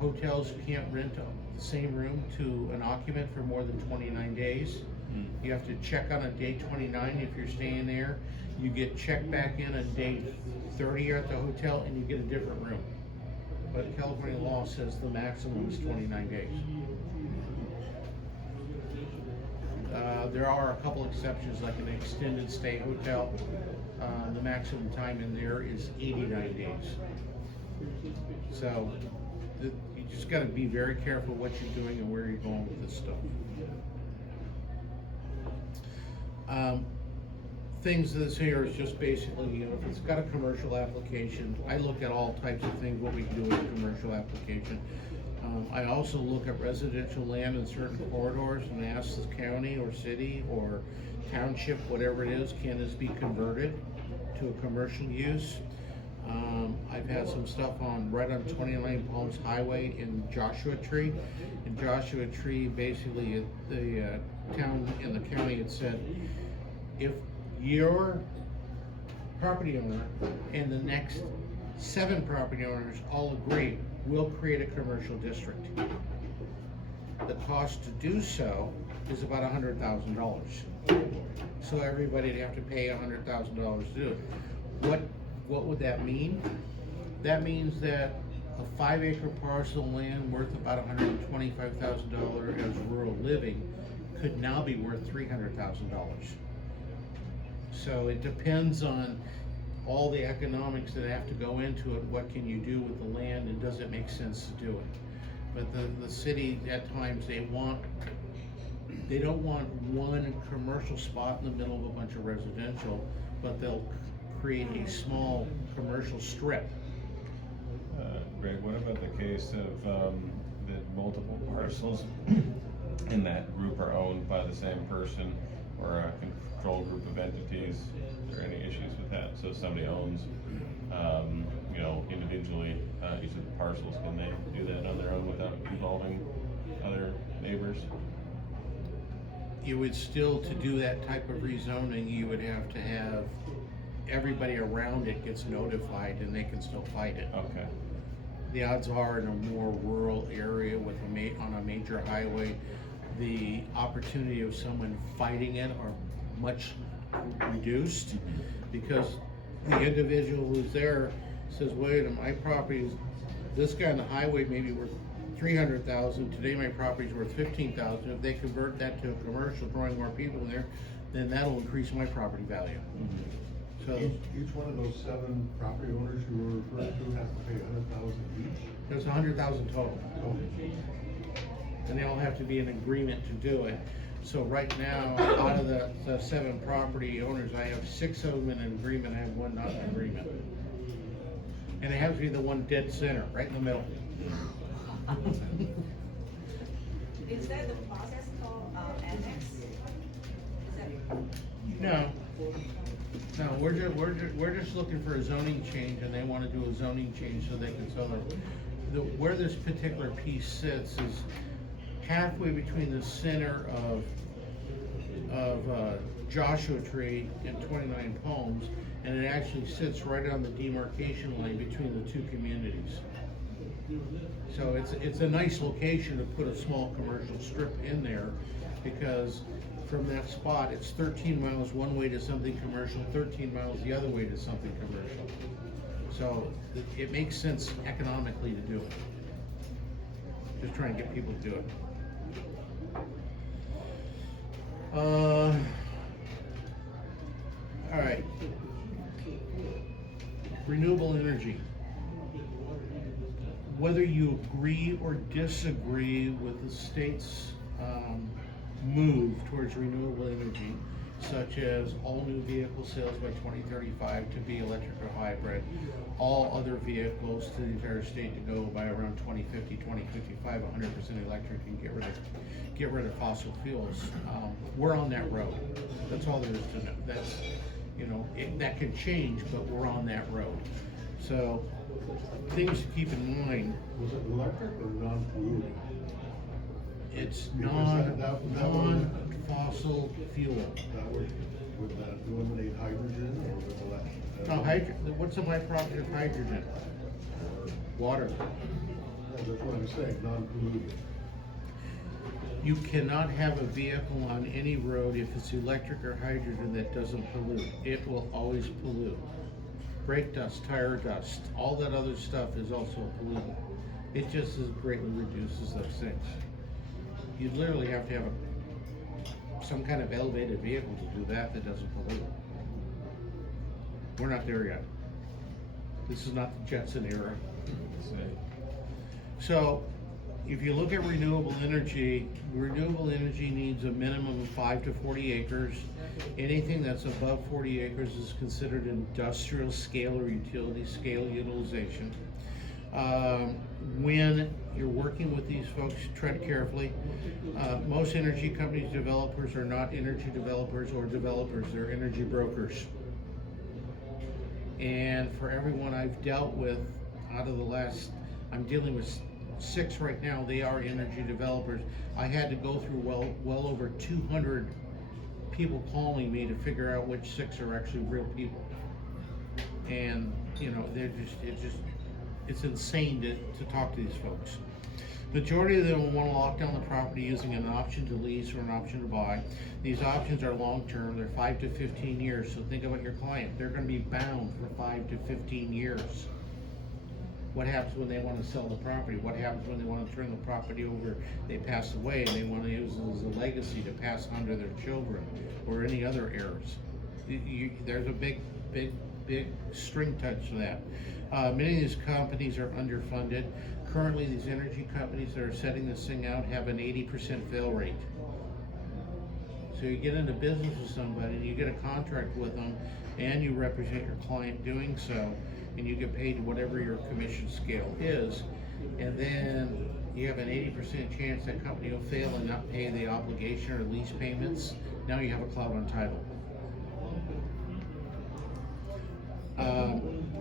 Hotels can't rent the same room to an occupant for more than 29 days. You have to check on a day 29 if you're staying there. You get checked back in on day 30 at the hotel, and you get a different room. But California law says the maximum is 29 days. There are a couple exceptions, like an extended stay hotel. The maximum time in there is 89 days. So you just got to be very careful what you're doing and where you're going with this stuff. Things this here is just basically, you know, if it's got a commercial application, I look at all types of things, what we can do with a commercial application. I also look at residential land in certain corridors and ask the county or city or township, whatever it is, can this be converted to a commercial use? I've had some stuff right on 29 Palms Highway in Joshua Tree. In Joshua Tree, basically, the town and the county had said, if your property owner and the next 7 property owners all agree, we'll create a commercial district. The cost to do so is about $100,000. So everybody'd have to pay $100,000 to do it. What would that mean? That means that a 5-acre parcel of land worth about $125,000 as rural living could now be worth $300,000. So it depends on all the economics that have to go into it. What can you do with the land, and does it make sense to do it? But the city, at times, they don't want one commercial spot in the middle of a bunch of residential, but they'll create a small commercial strip. Greg, what about the case of that multiple parcels in that group are owned by the same person or a controlled group of entities? Are there any issues with that? So somebody owns, individually each of the parcels, can they do that on their own without involving other neighbors? You would still, to do that type of rezoning, you would have to have everybody around it gets notified, and they can still fight it. Okay. The odds are, in a more rural area with on a major highway, the opportunity of someone fighting it are much reduced, because the individual who's there says, wait, my property is, this guy on the highway may be worth $300,000, today my property's worth $15,000. If they convert that to a commercial, drawing more people in there, then that'll increase my property value. So Each one of those 7 property owners you were referring to has to pay $100,000 each? there's $100,000 total, Oh. and they all have to be in agreement to do it. So right now, out of the 7 property owners, I have 6 of them in agreement, I have 1 not in agreement. And it has to be the one dead center, right in the middle. Is that the process called annex? Is that? No, we're just looking for a zoning change, and they wanna do a zoning change so they can sell where this particular piece sits is halfway between the center of Joshua Tree and 29 Palms, and it actually sits right on the demarcation line between the 2 communities. So it's a nice location to put a small commercial strip in there, because from that spot, it's 13 miles one way to something commercial, 13 miles the other way to something commercial. So it makes sense economically to do it. Just trying to get people to do it. All right. Renewable energy. Whether you agree or disagree with the state's move towards renewable energy, such as all new vehicle sales by 2035 to be electric or hybrid, all other vehicles to the entire state to go by around 2050, 2055, 100% electric, and get rid of fossil fuels. We're on that road. That's all there is to know. That's, that can change, but we're on that road. So things to keep in mind. Was it electric or non-polluting? It's Because that non-fossil fuel. Would that eliminate hydrogen or would electric? No, what's the byproduct of hydrogen? Water. That's what I'm saying, non-polluting. You cannot have a vehicle on any road if it's electric or hydrogen that doesn't pollute. It will always pollute. Brake dust, tire dust, all that other stuff is also a pollutant. It just as greatly reduces those things. You'd literally have to have some kind of elevated vehicle to do that doesn't pollute. We're not there yet. This is not the Jetson era. So, if you look at renewable energy needs a minimum of 5 to 40 acres. Anything that's above 40 acres is considered industrial scale or utility scale utilization. When you're working with these folks, tread carefully. Most energy companies, developers are not energy developers or developers, they're energy brokers. And for everyone I've dealt with, out of the last, I'm dealing with 6 right now, they are energy developers. I had to go through well over 200 people calling me to figure out which 6 are actually real people. And, you know, it's insane to talk to these folks. Majority of them will want to lock down the property using an option to lease or an option to buy. These options are long-term, they're 5 to 15 years, so think about your client. They're gonna be bound for 5 to 15 years. What happens when they want to sell the property? What happens when they want to turn the property over, they pass away, and they want to use it as a legacy to pass on to their children or any other heirs? There's a big string touch to that. Many of these companies are underfunded. Currently, these energy companies that are setting this thing out have an 80% fail rate. So you get into business with somebody, and you get a contract with them, and you represent your client doing so, and you get paid whatever your commission scale is, and then you have an 80% chance that company will fail and not pay the obligation or lease payments. Now you have a cloud on title.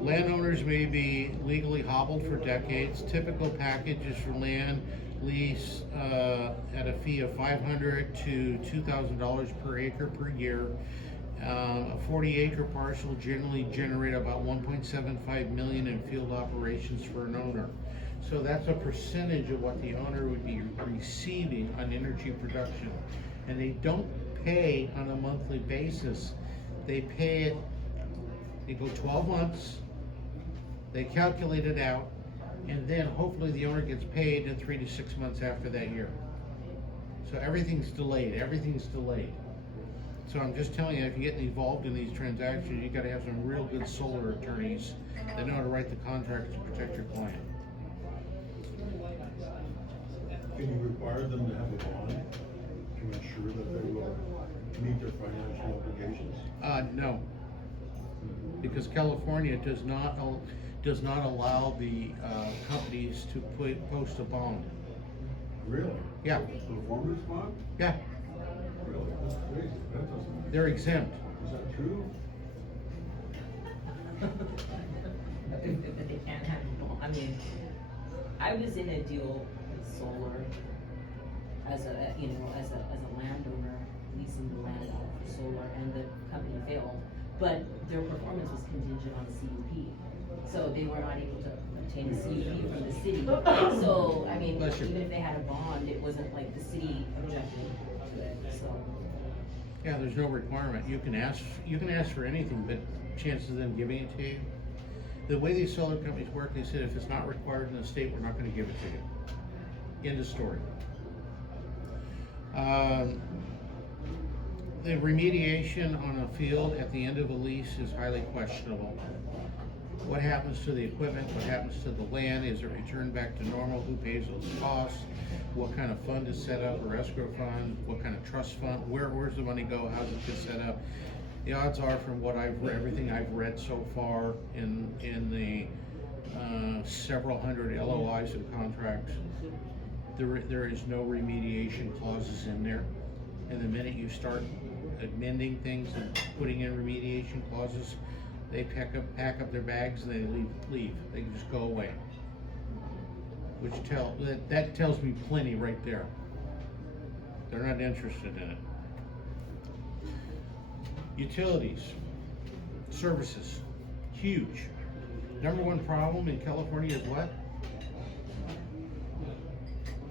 Landowners may be legally hobbled for decades. Typical packages for land lease at a fee of $500 to $2,000 per acre per year. A 40-acre parcel generally generate about $1.75 million in field operations for an owner. So that's a percentage of what the owner would be receiving on energy production. And they don't pay on a monthly basis. They pay it, they go 12 months, they calculate it out, and then hopefully the owner gets paid in 3 to 6 months after that year. So everything's delayed. So I'm just telling you, if you're getting involved in these transactions, you gotta have some real good solar attorneys that know how to write the contracts to protect your client. Can you require them to have a bond to ensure that they will meet their financial obligations? No, because California does not allow the companies to post a bond. Really? Yeah, Performance bond? yeah, Really? That's crazy. That doesn't. they're exempt. Is that true? But they can't have, I mean, I was in a deal with solar as a landowner, leasing the land out for solar, and the company failed. But their performance was contingent on a CUP, so they were not able to obtain a CUP from the city. So, I mean, Bless you. even if they had a bond, it wasn't like the city objected to it, so. Yeah, there's no requirement. You can ask for anything, but chances of them giving it to you. The way these solar companies work, they said if it's not required in the state, we're not gonna give it to you. End of story. The remediation on a field at the end of a lease is highly questionable. What happens to the equipment? What happens to the land? Is it returned back to normal? Who pays those costs? What kind of fund is set up, or escrow fund? What kind of trust fund? Where's the money go? How's it get set up? The odds are, from what everything I've read so far in the several hundred LOIs and contracts, there is no remediation clauses in there. And the minute you start amending things and putting in remediation clauses, they pack up their bags and they leave. They can just go away. That tells me plenty right there. They're not interested in it. Utilities, services, huge. Number one problem in California is what?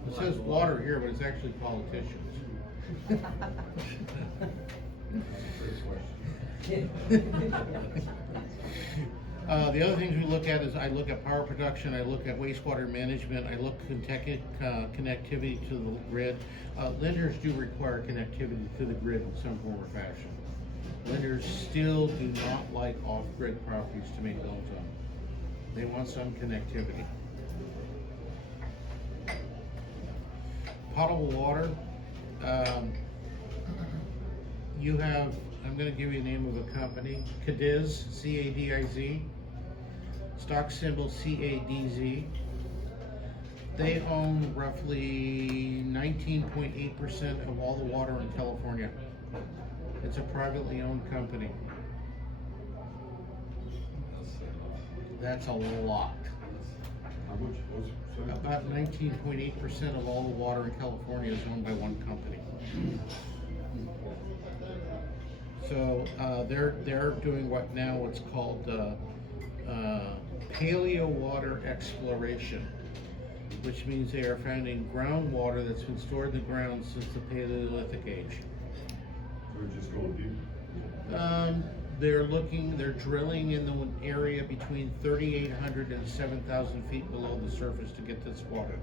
It says water here, but it's actually politicians. The other things we look at is I look at power production, I look at wastewater management, I look at connectivity to the grid. Lenders do require connectivity to the grid in some form or fashion. Lenders still do not like off-grid properties to make loans on. They want some connectivity. Potable water. I'm gonna give you the name of a company, Cadiz, C-A-D-I-Z, stock symbol C-A-D-Z. They own roughly 19.8% of all the water in California. It's a privately owned company. That's a lot. How much was it? About 19.8% of all the water in California is owned by one company. So, they're doing what's called, paleo water exploration, which means they are finding groundwater that's been stored in the ground since the Paleolithic age. We're just going deep. They're drilling in the area between 3,800 and 7,000 feet below the surface to get this water.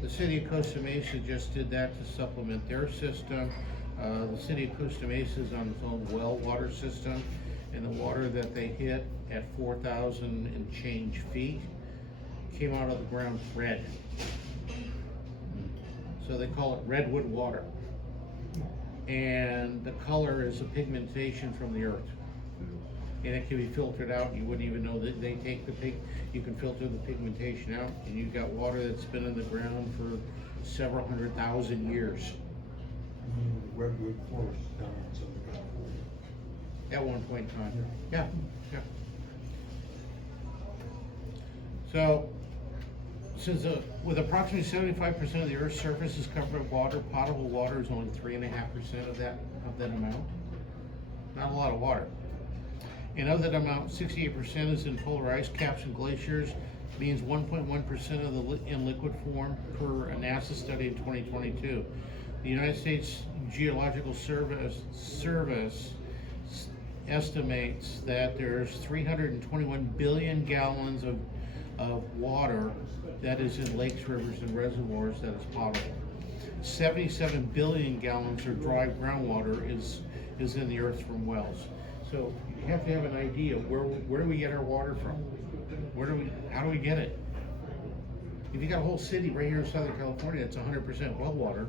The city of Costa Mesa just did that to supplement their system. The city of Costa Mesa is on its own well water system, and the water that they hit at 4,000 and change feet came out of the ground red. So they call it redwood water. And the color is a pigmentation from the earth. And it can be filtered out, you wouldn't even know that they take you can filter the pigmentation out, and you've got water that's been in the ground for several 100,000 years. Redwood forest down in Southern California. At one point in time, yeah. So, since with approximately 75% of the Earth's surface is covered with water, potable water is only 3.5% of that amount. Not a lot of water. And of that amount, 68% is in polar ice caps and glaciers, means 1.1% of in liquid form per a NASA study in 2022. The United States Geological Service estimates that there's 321 billion gallons of water that is in lakes, rivers, and reservoirs that is potable. 77 billion gallons of dry groundwater is in the earth from wells. So you have to have an idea, where do we get our water from? How do we get it? If you got a whole city right here in Southern California, it's 100% well water.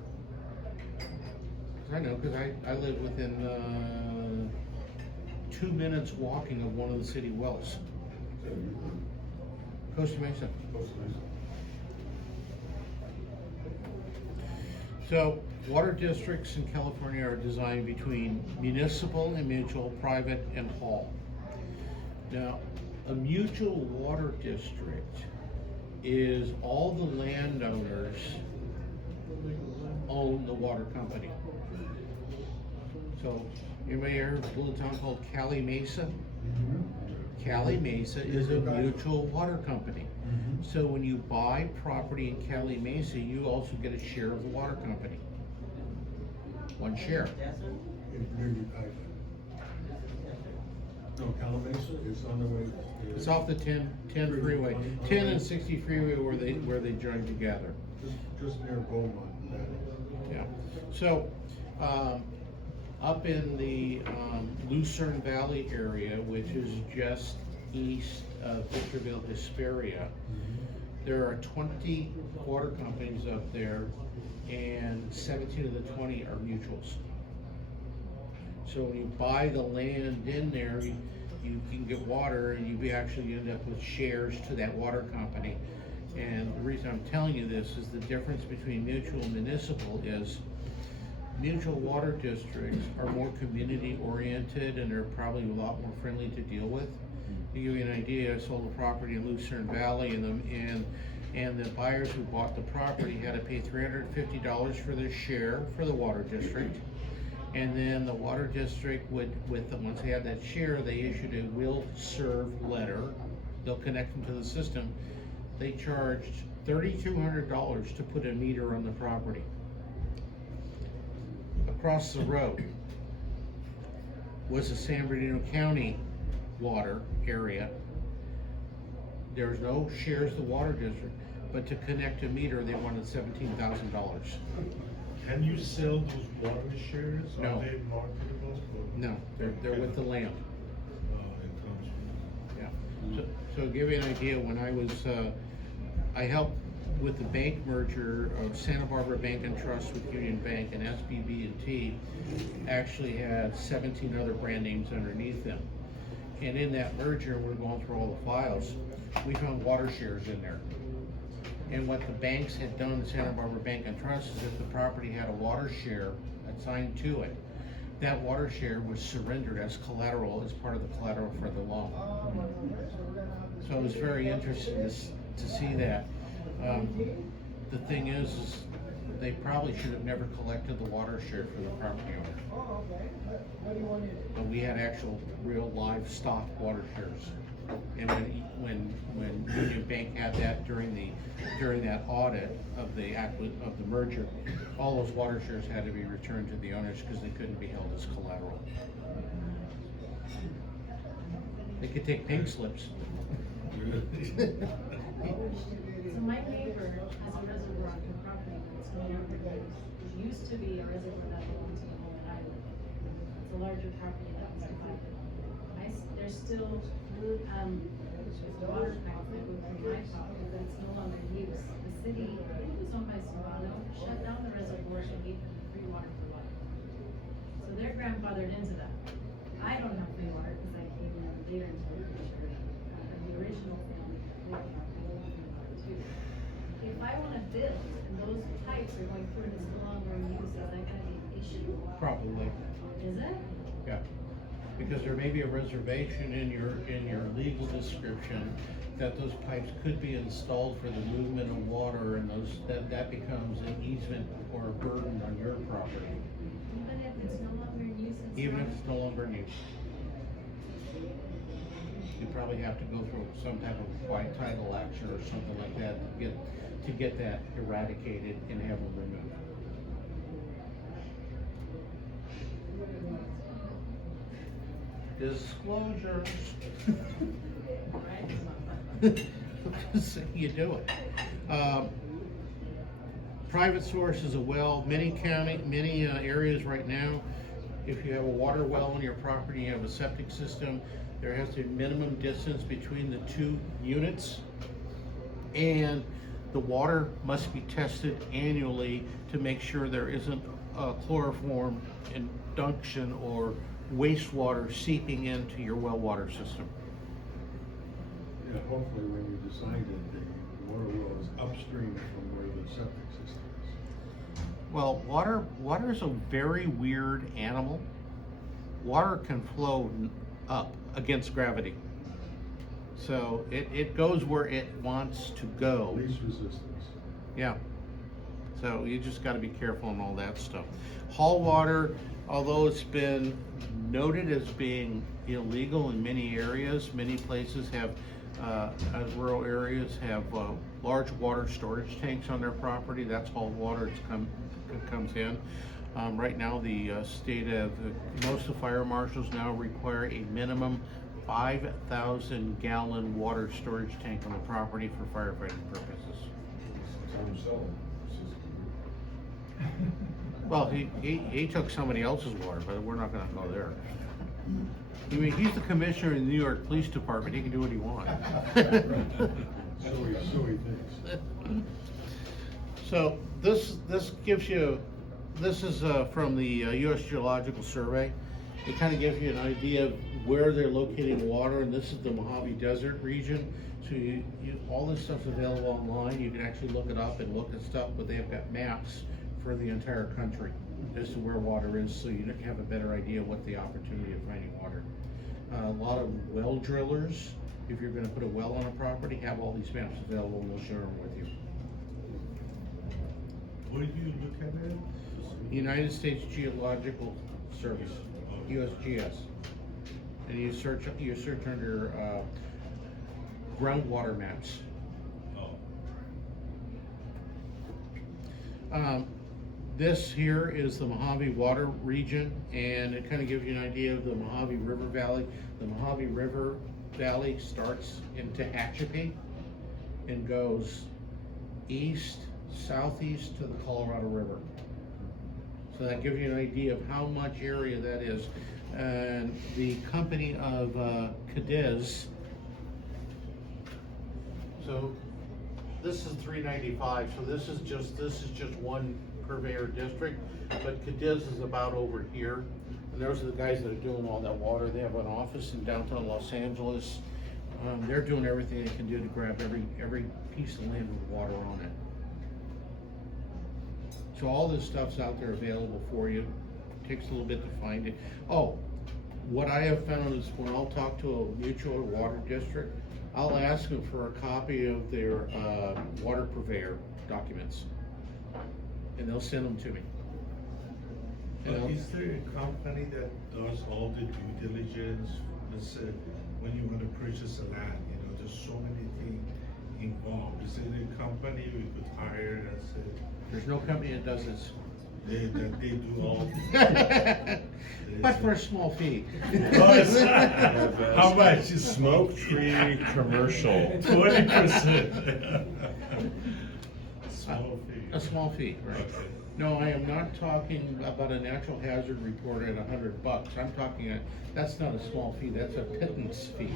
I know, because I live within 2 minutes walking of one of the city wells. Costa Mesa. So, water districts in California are designed between municipal and mutual, private and hall. Now, a mutual water district is all the landowners own the water company. So, anybody ever heard of a little town called Cali Mesa? Cali Mesa is a mutual water company. So when you buy property in Cali Mesa, you also get a share of the water company. One share. No, Calamasa is on the way. It's off the 10 freeway, 10 and 60 freeway where they join together. Just near Beaumont. Yeah. So, up in the Lucerne Valley area, which is just east of Victorville, Hesperia, there are 20 water companies up there, and 17 of the 20 are mutuals. So when you buy the land in there, you can get water, and you actually end up with shares to that water company. And the reason I'm telling you this is the difference between mutual and municipal is mutual water districts are more community oriented, and they're probably a lot more friendly to deal with. To give you an idea, I sold a property in Lucerne Valley, and the buyers who bought the property had to pay $350 for their share for the water district. And then the water district once they had that share, they issued a will serve letter. They'll connect them to the system. They charged $3,200 to put a meter on the property. Across the road was the San Bernardino County water area. There's no shares to the water district, but to connect a meter, they wanted $17,000. Can you sell those water shares? No. Are they marketable? No, they're with the land. It comes from. Yeah. So to give you an idea, when I helped with the bank merger of Santa Barbara Bank and Trust with Union Bank, and SBB&T actually had 17 other brand names underneath them. And in that merger, we're going through all the files, we found water shares in there. And what the banks had done, Santa Barbara Bank and Trust, is if the property had a water share assigned to it, that water share was surrendered as collateral, as part of the collateral for the loan. So it was very interesting to see that. The thing is they probably should have never collected the water share for the property owner. But we had actual real livestock water shares. And when Union Bank had that during that audit of the merger, all those water shares had to be returned to the owners because they couldn't be held as collateral. They could take pink slips. So my neighbor has a reservoir on her property that's no longer used. It used to be a reservoir that belonged to the home that I live in. It's a larger property that was divided. There's still, there's water pipes that go through my property, but it's no longer in use. The city, I think it was owned by Serrano, shut down the reservoir and gave them free water for life. So they're grandfathered into that. I don't have free water because I came in later into the picture. The original family, they have free water too. If I wanna build and those pipes are going through and it's no longer in use, is that gonna be an issue? Probably. Is it? Yeah, because there may be a reservation in your legal description that those pipes could be installed for the movement of water, and that becomes an easement or a burden on your property, Even if it's no longer in use, it's even if not? it's no longer in use. You probably have to go through some type of quiet title action or something like that to get that eradicated and have them removed. Disclosures. So you do it. Private sources of well, many areas right now, if you have a water well on your property, you have a septic system, there has to be minimum distance between the two units. And the water must be tested annually to make sure there isn't chloroform induction or wastewater seeping into your well water system. Yeah, hopefully when you designed it, the water well is upstream from where the septic system is. Well, water is a very weird animal. Water can flow up against gravity. So it goes where it wants to go. Least resistance. Yeah. So you just gotta be careful on all that stuff. Hall water, although it's been noted as being illegal in many areas, many places have, rural areas have large water storage tanks on their property. That's hauled water that comes in. Right now, the most of fire marshals now require a minimum 5,000 gallon water storage tank on the property for firefighting purposes. Tom Selleck. Well, he took somebody else's water, but we're not gonna go there. I mean, he's the commissioner in the New York Police Department, he can do what he wants. So he thinks. So this gives you, this is from the U.S. Geological Survey. It kind of gives you an idea of where they're locating water, and this is the Mojave Desert region. So all this stuff's available online. You can actually look it up and look at stuff, but they've got maps for the entire country as to where water is, so you have a better idea of what the opportunity of finding water. A lot of well drillers, if you're going to put a well on a property, have all these maps available, and we'll share them with you. What do you look at it? United States Geological Service, USGS. And you search under groundwater maps. This here is the Mojave Water region, and it kind of gives you an idea of the Mojave River Valley. The Mojave River Valley starts in Tehachapi and goes east, southeast to the Colorado River. So that gives you an idea of how much area that is. And the company of Cadiz, so this is 395, so this is just one purveyor district, but Cadiz is about over here. And those are the guys that are doing all that water. They have an office in downtown Los Angeles. They're doing everything they can do to grab every piece of land with water on it. So all this stuff's out there available for you. takes a little bit to find it. Oh, what I have found is when I'll talk to a mutual or water district, I'll ask them for a copy of their, water purveyor documents. And they'll send them to me. And I'll- Is there a company that does all the due diligence? Let's say, when you wanna purchase a land, there's so many things involved. Is there a company we could hire that's, There's no company that does this. that they do all? But for a small fee. How much is Smoke Tree Commercial. 20%. Small fee. A small fee, right? Okay. No, I am not talking about a natural hazard report at $100. I'm talking, that's not a small fee, that's a pittance fee.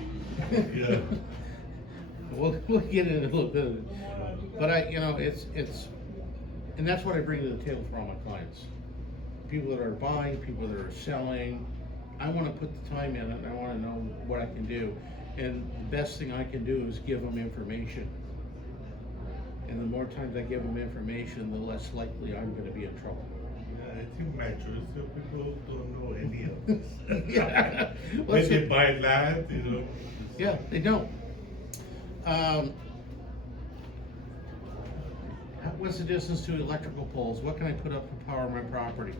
Yeah. We'll get into a little bit of it. But it's, and that's what I bring to the table for all my clients. People that are buying, people that are selling. I wanna put the time in it, and I wanna know what I can do. And the best thing I can do is give them information. And the more times I give them information, the less likely I'm gonna be in trouble. Yeah, I think majority of people don't know any of this. Yeah. When they buy land, Yeah, they don't. What's the distance to electrical poles? What can I put up for power on my property?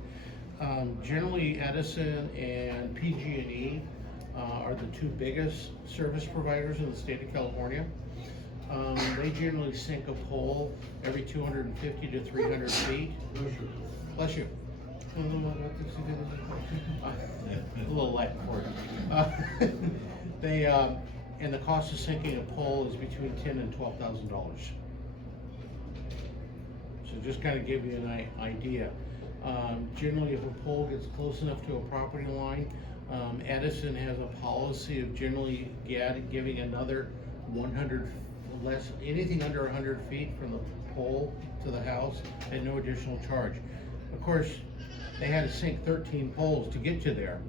Generally Edison and PG&E are the two biggest service providers in the state of California. They generally sink a pole every 250 to 300 feet. Bless you. A little light for you. They, and the cost of sinking a pole is between $10,000 and $12,000. So just kind of give you an idea. Generally, if a pole gets close enough to a property line, Edison has a policy of generally giving another 100 less, anything under 100 feet from the pole to the house at no additional charge. Of course, they had to sink 13 poles to get you there.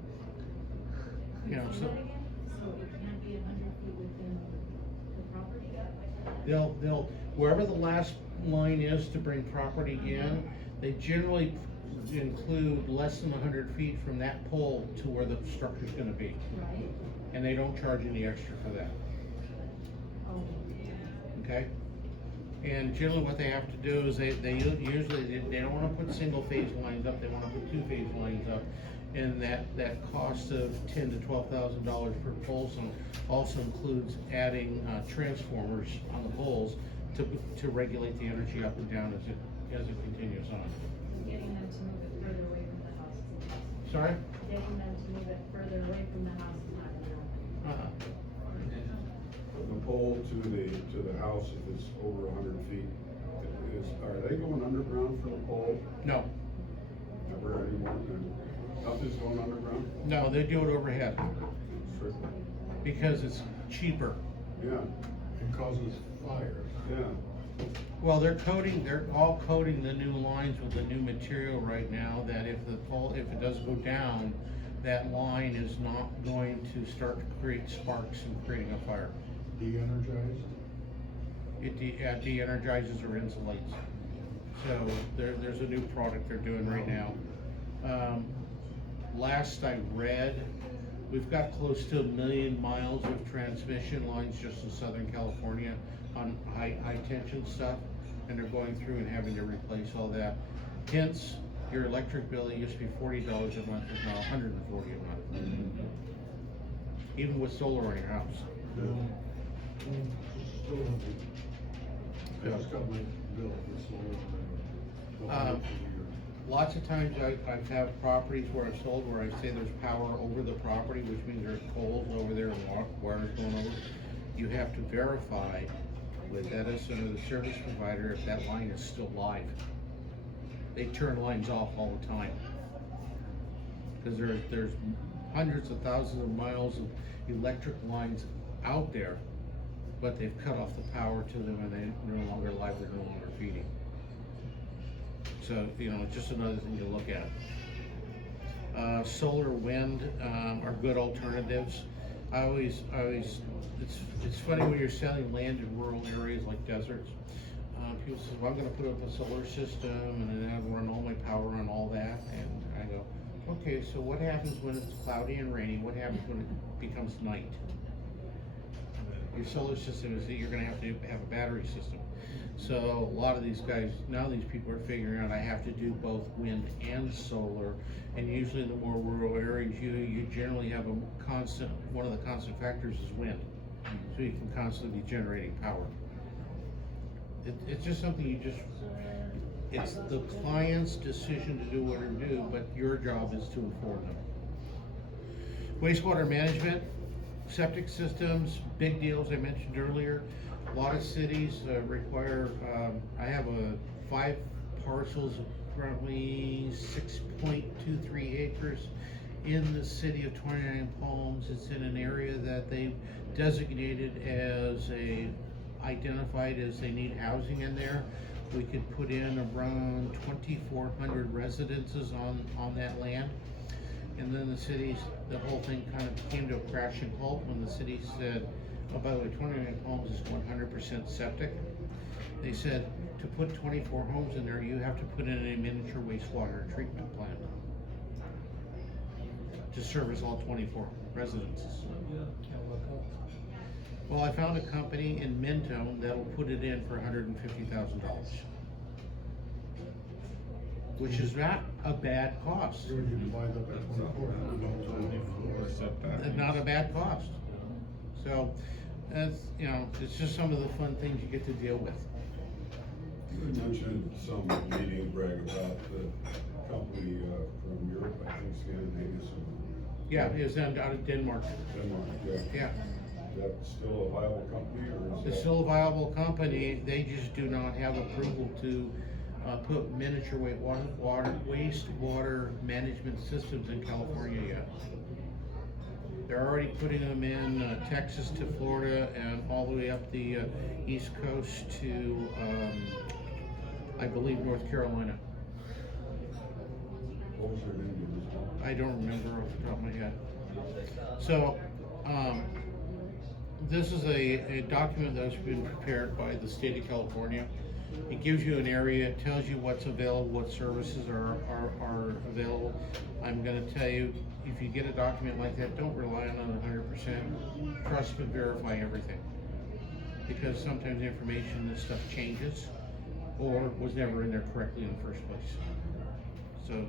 Say that again? So it can't be 100 feet within the property? They'll, wherever the last line is to bring property in, they generally include less than 100 feet from that pole to where the structure's gonna be. Right? And they don't charge any extra for that, Oh, okay? And generally what they have to do is they usually, they don't wanna put single phase lines up, they wanna put two phase lines up. And that cost of $10,000 to $12,000 per pole also includes adding transformers on the poles to regulate the energy up and down as it continues on. getting them to move it further away from the house. Sorry? Getting them to move it further away from the house is not gonna happen. The pole to the house, if it's over 100 feet, are they going underground for the pole? No, Never anymore, nothing's going underground? no, they do it overhead Strictly. because it's cheaper. Yeah, It causes fires. yeah. Well, they're all coating the new lines with the new material right now, that if it does go down, that line is not going to start to create sparks and creating a fire. De-energized? It de-energizes or insulates. So there's a new product they're doing right now. Last I read, we've got close to 1 million miles of transmission lines just in Southern California on high tension stuff, and they're going through and having to replace all that. Hence, your electric bill, it used to be $40 a month, is now $140 a month. Even with solar on your house. I just got my bill for solar. Lots of times I've had properties where I've sold where I say there's power over the property, which means there's poles over there and wires going over. You have to verify with Edison or the service provider if that line is still live. They turn lines off all the time. Cause there's hundreds of thousands of miles of electric lines out there, but they've cut off the power to them and they're no longer live, they're no longer feeding. So, just another thing to look at. Solar, wind, are good alternatives. I always, it's funny when you're selling land in rural areas like deserts. People say, well, I'm gonna put up a solar system and then I'll run all my power on all that. And I go, Okay, so what happens when it's cloudy and rainy? What happens when it becomes night? Your solar system is that you're gonna have to have a battery system. So a lot of these guys, now these people are figuring out I have to do both wind and solar. And usually in the more rural areas, you generally have a constant, one of the constant factors is wind. So you can constantly be generating power. It's just something it's the client's decision to do what to do, but your job is to inform them. Wastewater management, septic systems, big deals I mentioned earlier. A lot of cities require, I have 5 parcels, currently 6.23 acres in the city of 29 Palms. It's in an area that they've designated as identified as they need housing in there. We could put in around 2,400 residences on that land. And then the whole thing kind of came to a crashing halt when the city said, oh, by the way, 29 Palms is 100% septic. They said, to put 24 homes in there, you have to put in a miniature wastewater treatment plant to service all 24 residences. Well, I found a company in Mentone that'll put it in for $150,000, which is not a bad cost. You divide up at 24. Not a bad cost. So, that's, it's just some of the fun things you get to deal with. You mentioned some meeting, Greg, about the company from Europe, I think Scandinavia. Yeah, it's out of Denmark. Denmark, Yeah. Is that still a viable company, or is It's that? still a viable company, they just do not have approval to put miniature wastewater management systems in California yet. They're already putting them in Texas to Florida and all the way up the East Coast to, I believe, North Carolina. What was their name? I don't remember off the top of my head. So, this is a document that's been prepared by the state of California. It gives you an area, it tells you what's available, what services are available. I'm gonna tell you, if you get a document like that, don't rely on it 100%. Trust but verify everything. Because sometimes the information, this stuff changes, or was never in there correctly in the first place. So,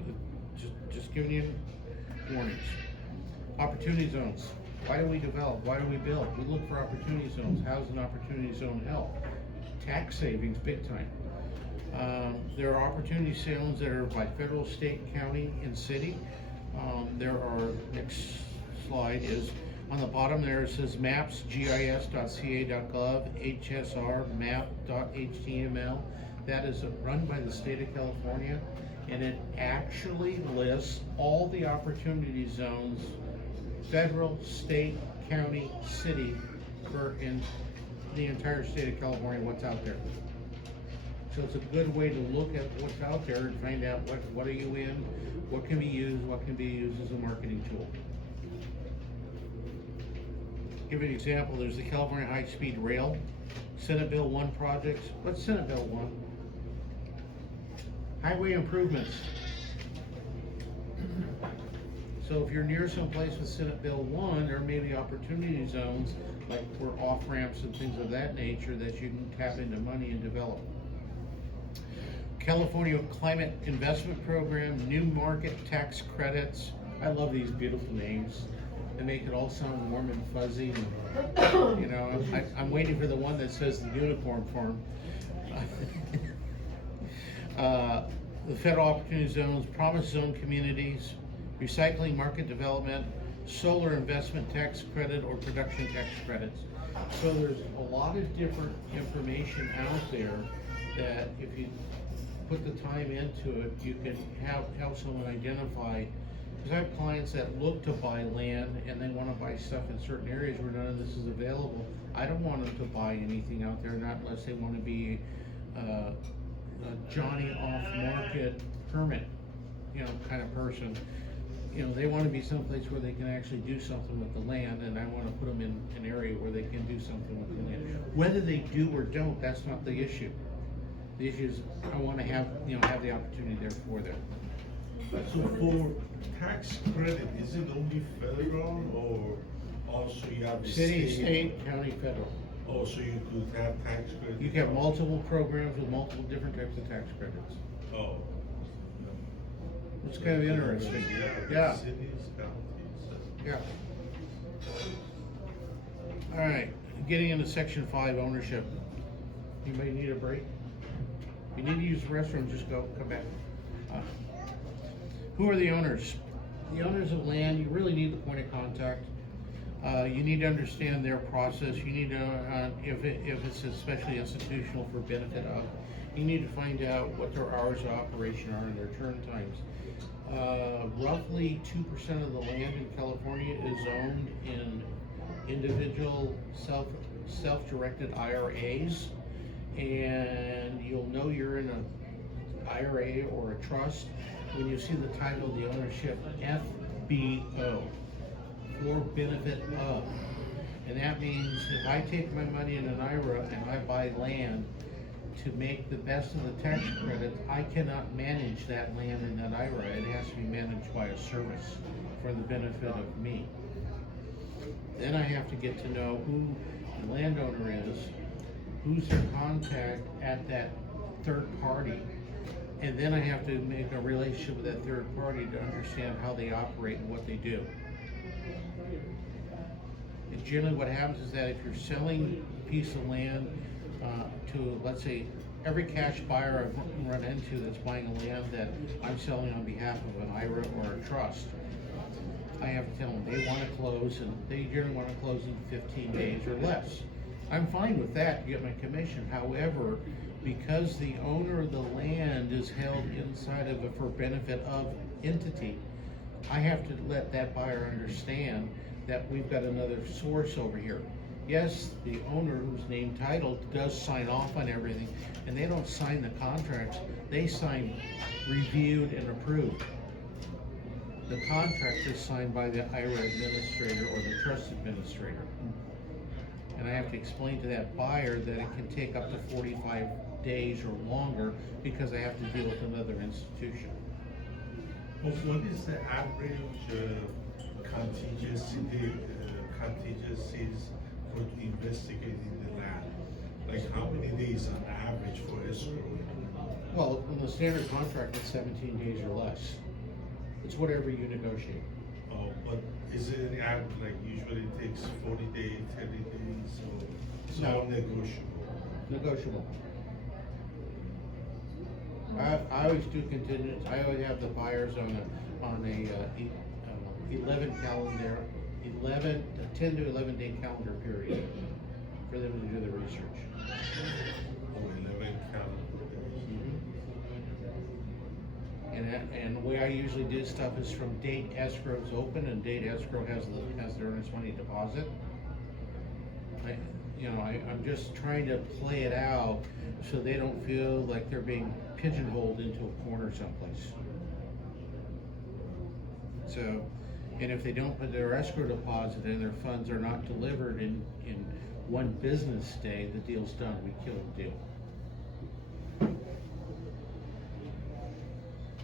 just giving you warnings. Opportunity zones. Why do we develop? Why do we build? We look for opportunity zones. How does an opportunity zone help? Tax savings, big time. There are opportunity zones that are by federal, state, county, and city. There are, next slide is, on the bottom there it says maps, gis.ca.gov, HSR, map.html. That is run by the state of California, and it actually lists all the opportunity zones, federal, state, county, city, in the entire state of California, what's out there. So it's a good way to look at what's out there and find out what are you in, what can be used as a marketing tool. Give you an example, there's the California High-Speed Rail, Senate Bill 1 projects. What's Senate Bill 1? Highway improvements. So if you're near someplace with Senate Bill 1, there may be opportunity zones, like for off-ramps and things of that nature, that you can tap into money and develop. California Climate Investment Program, New Market Tax Credits. I love these beautiful names. They make it all sound warm and fuzzy. And, I'm waiting for the one that says the unicorn farm. The federal opportunity zones, promise zone communities, recycling market development, solar investment tax credit or production tax credits. So there's a lot of different information out there that if you put the time into it, you can help someone identify. Because I have clients that look to buy land and they want to buy stuff in certain areas where none of this is available. I don't want them to buy anything out there, not unless they want to be a Johnny off-market permit, kind of person. They want to be someplace where they can actually do something with the land, and I want to put them in an area where they can do something with the land. Whether they do or don't, that's not the issue. The issue is I want to have the opportunity there for them. So for tax credit, is it only federal or also you have? the City, state, county, federal. Oh, so you could have tax credit? You can have multiple programs with multiple different types of tax credits. Oh. It's kind of interesting. Yeah. Cities, counties. Yeah. All right, getting into section 5, ownership. You may need a break. If you need to use the restroom, just come back. Who are the owners? The owners of land, you really need the point of contact. You need to understand their process. You need to, if it's especially institutional for benefit of, you need to find out what their hours of operation are and their turn times. Roughly 2% of the land in California is owned in individual self-directed IRAs, and you'll know you're in an IRA or a trust when you see the title of the ownership FBO, for benefit of. And that means if I take my money in an IRA and I buy land to make the best of the tax credits, I cannot manage that land in that IRA. It has to be managed by a service for the benefit of me. Then I have to get to know who the landowner is, who's their contact at that third party, and then I have to make a relationship with that third party to understand how they operate and what they do. And generally what happens is that if you're selling a piece of land to, let's say, every cash buyer I've run into that's buying a land that I'm selling on behalf of an IRA or a trust, I have to tell them they want to close, and they generally want to close in 15 days or less. I'm fine with that to get my commission. However, because the owner of the land is held inside of a for benefit of entity, I have to let that buyer understand that we've got another source over here. Yes, the owner who's named title does sign off on everything, and they don't sign the contracts, they sign reviewed and approved. The contract is signed by the IRA administrator or the trust administrator. And I have to explain to that buyer that it can take up to 45 days or longer because I have to deal with another institution. Well, what is the average contingencies for investigating the land? Like how many days on average for escrow? Well, in the standard contract, it's 17 days or less. It's whatever you negotiate. Oh, but is it any average, like usually it takes 40 days, 30 days, so it's No. all negotiable? Negotiable. I always do contingents. I always have the buyers on a 10 to 11 day calendar period for them to do the research. Oh, 11 calendar days. And the way I usually do stuff is from date escrow's open and date escrow has their earnest money deposit. I'm just trying to play it out so they don't feel like they're being pigeonholed into a corner someplace. So, and if they don't put their escrow deposit in, their funds are not delivered in one business day, the deal's done, we kill the deal.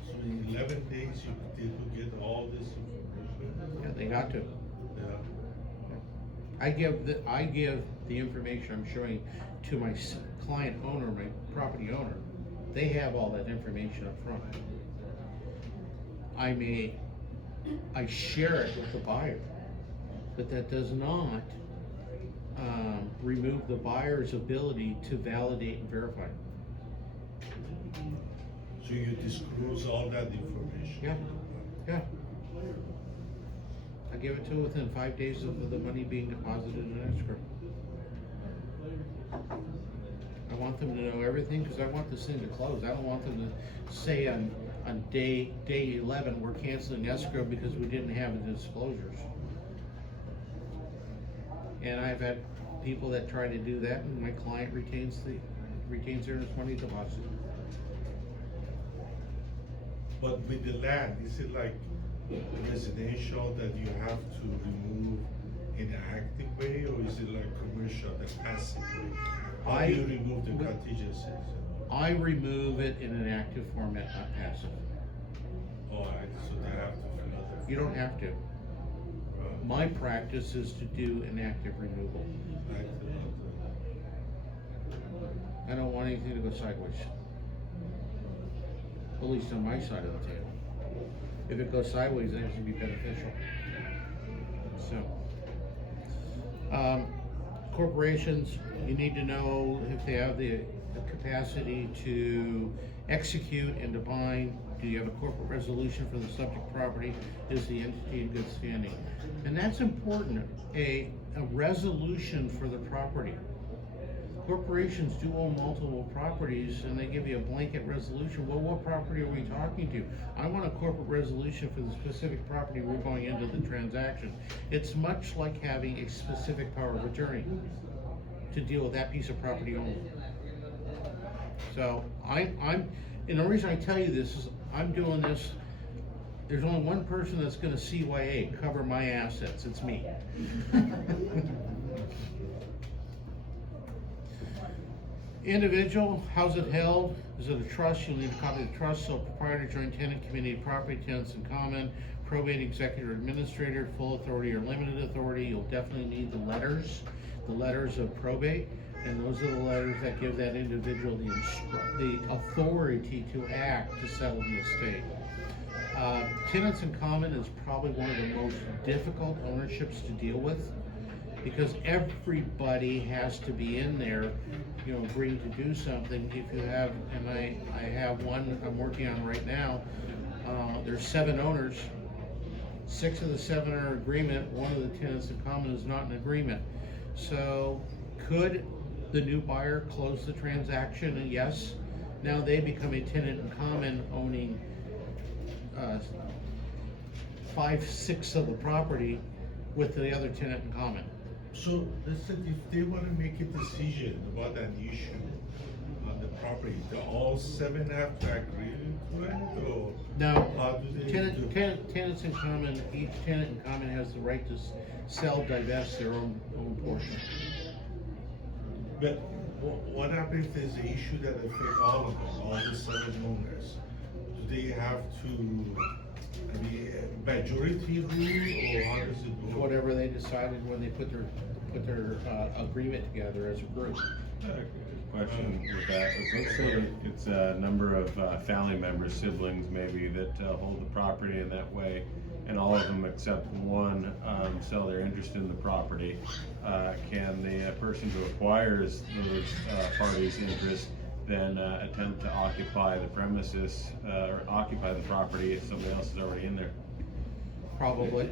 So in 11 days, you did get all this information? Yeah, they got to. Yeah. I give the information I'm showing to my client owner, my property owner. They have all that information up front. I share it with the buyer, but that does not remove the buyer's ability to validate and verify. So you disclose all that information? Yeah. I give it to within 5 days of the money being deposited in escrow. I want them to know everything because I want this thing to close. I don't want them to say on day 11 we're canceling escrow because we didn't have the disclosures. And I've had people that try to do that, and my client retains their money deposit. But with the land, is it like residential that you have to remove in an active way, or is it like commercial, the passive way? How do you remove the contingencies? I remove it in an active format, not passive. Oh, so they have to fill out the. You don't have to. My practice is to do an active removal. I don't want anything to go sideways. At least on my side of the table. If it goes sideways, it has to be beneficial. So, corporations, you need to know if they have the capacity to execute and to bind. Do you have a corporate resolution for the subject property? Is the entity in good standing? And that's important, a resolution for the property. Corporations do own multiple properties and they give you a blanket resolution. Well, what property are we talking to? I want a corporate resolution for the specific property we're going into the transaction. It's much like having a specific power of attorney to deal with that piece of property only. So and the reason I tell you this is I'm doing this, there's only one person that's gonna CYA, cover my assets, it's me. Individual, how's it held? Is it a trust? You'll need a copy of the trust, so proprietor, joint tenant, community property, tenants in common, probate, executor, administrator, full authority or limited authority. You'll definitely need the letters of probate, and those are the letters that give that individual the authority to act to settle the estate. Tenants in common is probably one of the most difficult ownerships to deal with, because everybody has to be in there, agreeing to do something. If you have, and I have one I'm working on right now, there's 7 owners, 6 of the 7 are in agreement, 1 of the tenants in common is not in agreement. So could the new buyer close the transaction? And yes, now they become a tenant in common owning 5/6 of the property with the other tenant in common. So, listen, if they wanna make a decision about an issue on the property, do all 7 have to agree to it, or? Now, How do they do? tenants in common, each tenant in common has the right to sell, divest their own portion. But what happens if there's an issue that affects all of them, all the 7 owners? Do they have to, majority rule, or how does it work? Whatever they decided when they put their agreement together as a group. Good question with that. Let's say it's a number of family members, siblings maybe, that hold the property in that way, and all of them except one sell their interest in the property. Can the person who acquires those parties' interest then attempt to occupy the premises or occupy the property if somebody else is already in there? Probably.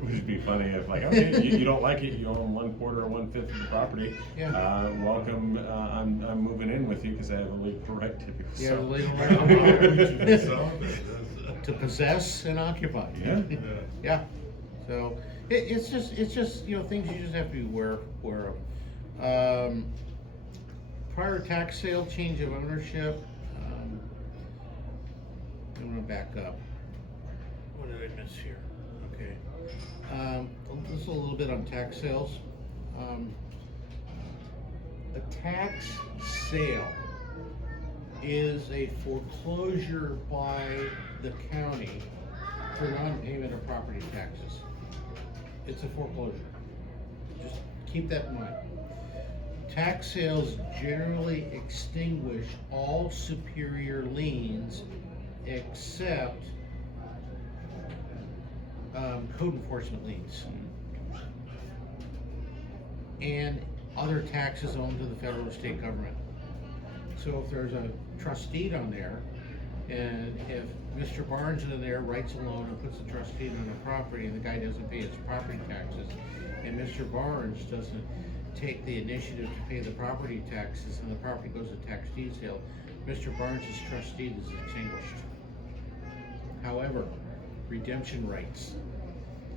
Would be funny if, like, okay, you don't like it, you own 1/4 or 1/5 of the property. Yeah. Welcome, I'm moving in with you because I have a legal right to do so. Yeah, the legal right to possess and occupy. Yeah. Yeah. So it's just things you just have to be aware of. Prior tax sale, change of ownership. I'm gonna back up. What did I miss here? Okay. This is a little bit on tax sales. A tax sale is a foreclosure by the county for non-payment of property taxes. It's a foreclosure. Just keep that in mind. Tax sales generally extinguish all superior liens except code enforcement liens and other taxes owed to the federal or state government. So if there's a trust deed on there, and if Mr. Barnes in there writes a loan and puts a trust deed on a property and the guy doesn't pay his property taxes, and Mr. Barnes doesn't take the initiative to pay the property taxes and the property goes to tax deed sale, Mr. Barnes' trust deed is extinguished. However, redemption rights.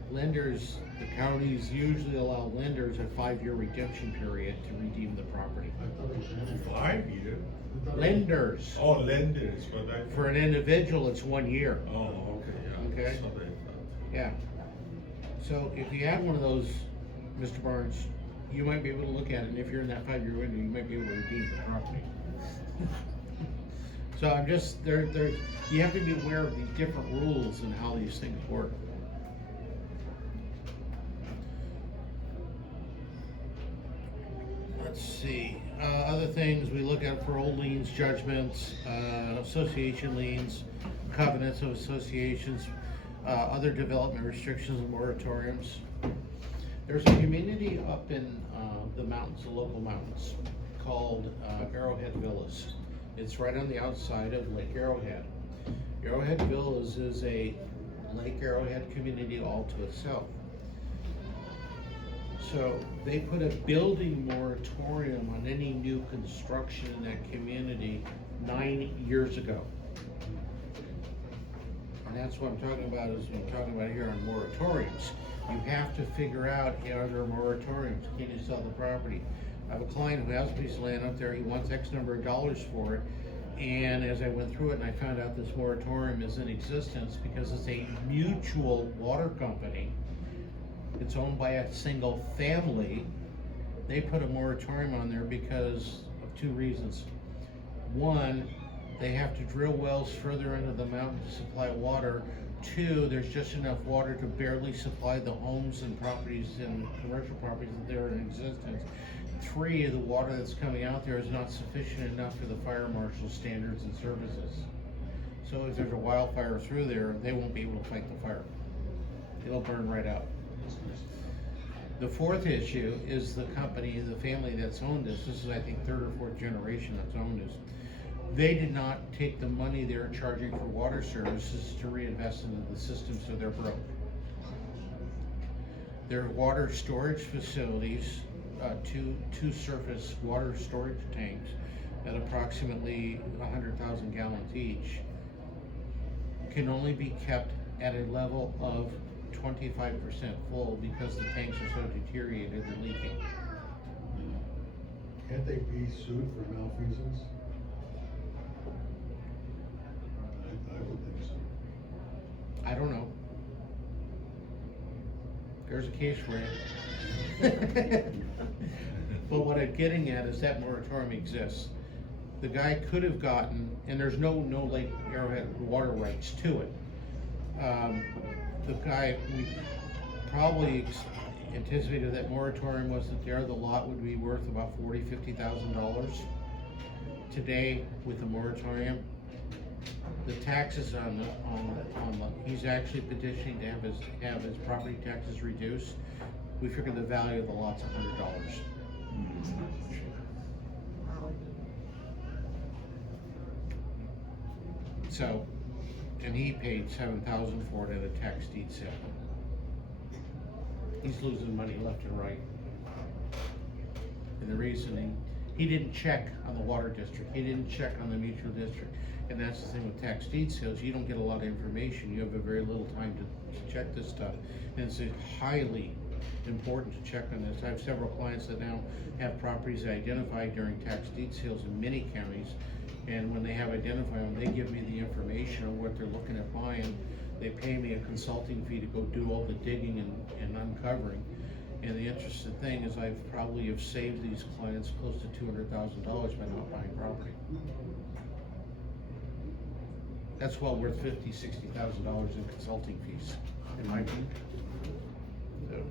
Lenders, the counties usually allow lenders a 5-year redemption period to redeem the property. 5 years? Lenders. Oh, lenders, but For an individual, it's 1 year. Oh, okay, yeah. Okay. So they thought. Yeah. So if you have one of those, Mr. Barnes, you might be able to look at it, and if you're in that 5-year window, you might be able to redeem the property. So I'm just, you have to be aware of the different rules and how these things work. Let's see, other things we look at for old liens, judgments, association liens, covenants of associations, other development restrictions and moratoriums. There's a community up in, the mountains, the local mountains, called, Arrowhead Villas. It's right on the outside of Lake Arrowhead. Arrowhead Villas is a Lake Arrowhead community all to itself. So they put a building moratorium on any new construction in that community 9 years ago. And that's what I'm talking about, is what I'm talking about here on moratoriums. You have to figure out, are there moratoriums? Can you sell the property? I have a client who has a piece of land up there, he wants X number of dollars for it. And as I went through it and I found out this moratorium is in existence because it's a mutual water company. It's owned by a single family. They put a moratorium on there because of two reasons. One, they have to drill wells further into the mountain to supply water. Two, there's just enough water to barely supply the homes and properties and commercial properties that are in existence. Three, the water that's coming out there is not sufficient enough for the fire marshal standards and services. So if there's a wildfire through there, they won't be able to fight the fire. It'll burn right out. The fourth issue is the company, the family that's owned this. This is, I think, third or fourth generation that's owned this. They did not take the money they're charging for water services to reinvest into the system, so they're broke. Their water storage facilities, two surface water storage tanks at approximately 100,000 gallons each, can only be kept at a level of 25% full because the tanks are so deteriorated, they're leaking. Can't they be sued for malfeasance? I would think so. I don't know. There's a case for it. But what I'm getting at is that moratorium exists. The guy could have gotten, and there's no Lake Arrowhead water rights to it. The guy, we probably anticipated that moratorium wasn't there, the lot would be worth about $40,000-$50,000. Today, with the moratorium, the taxes on the, he's actually petitioning to have his property taxes reduced. We figured the value of the lot's $100. So, and he paid $7,000 for it at a tax deed sale. He's losing money left and right. And the reason he didn't check on the water district, he didn't check on the mutual district. And that's the thing with tax deed sales, you don't get a lot of information, you have a very little time to check this stuff. And it's highly important to check on this. I have several clients that now have properties identified during tax deed sales in many counties. And when they have identified them, they give me the information on what they're looking at buying. They pay me a consulting fee to go do all the digging and uncovering. And the interesting thing is I probably have saved these clients close to $200,000 by not buying property. That's well worth $50,000, $60,000 in consulting fees, in my opinion. So,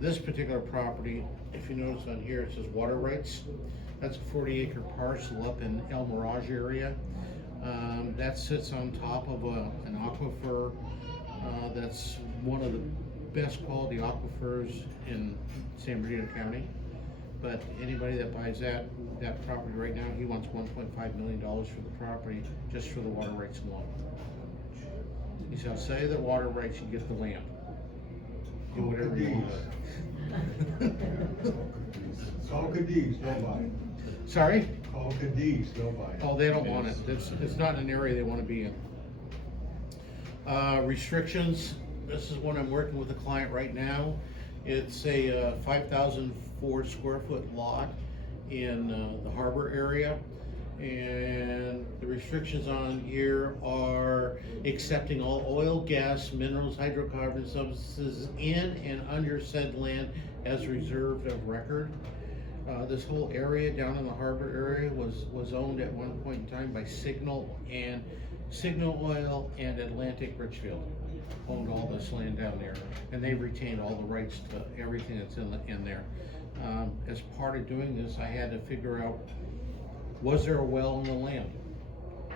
this particular property, if you notice on here, it says water rights. That's a 40-acre parcel up in El Mirage area. That sits on top of an aquifer that's one of the best quality aquifers in San Bernardino County. But anybody that buys that property right now, he wants $1.5 million for the property, just for the water rights alone. He said, I'll sell you the water rights, you get the land. Do whatever you want with it. Call Cadiz, don't buy it. Sorry? Call Cadiz, don't buy it. Oh, they don't want it. It's not an area they want to be in. Restrictions. This is one I'm working with a client right now. It's a 5,004 square foot lot in the harbor area. And the restrictions on here are accepting all oil, gas, minerals, hydrocarbon substances in and under said land as reserved of record. This whole area down in the harbor area was owned at one point in time by Signal Oil and Atlantic Richfield. Owned all this land down there, and they retained all the rights to everything that's in there. As part of doing this, I had to figure out, was there a well in the land?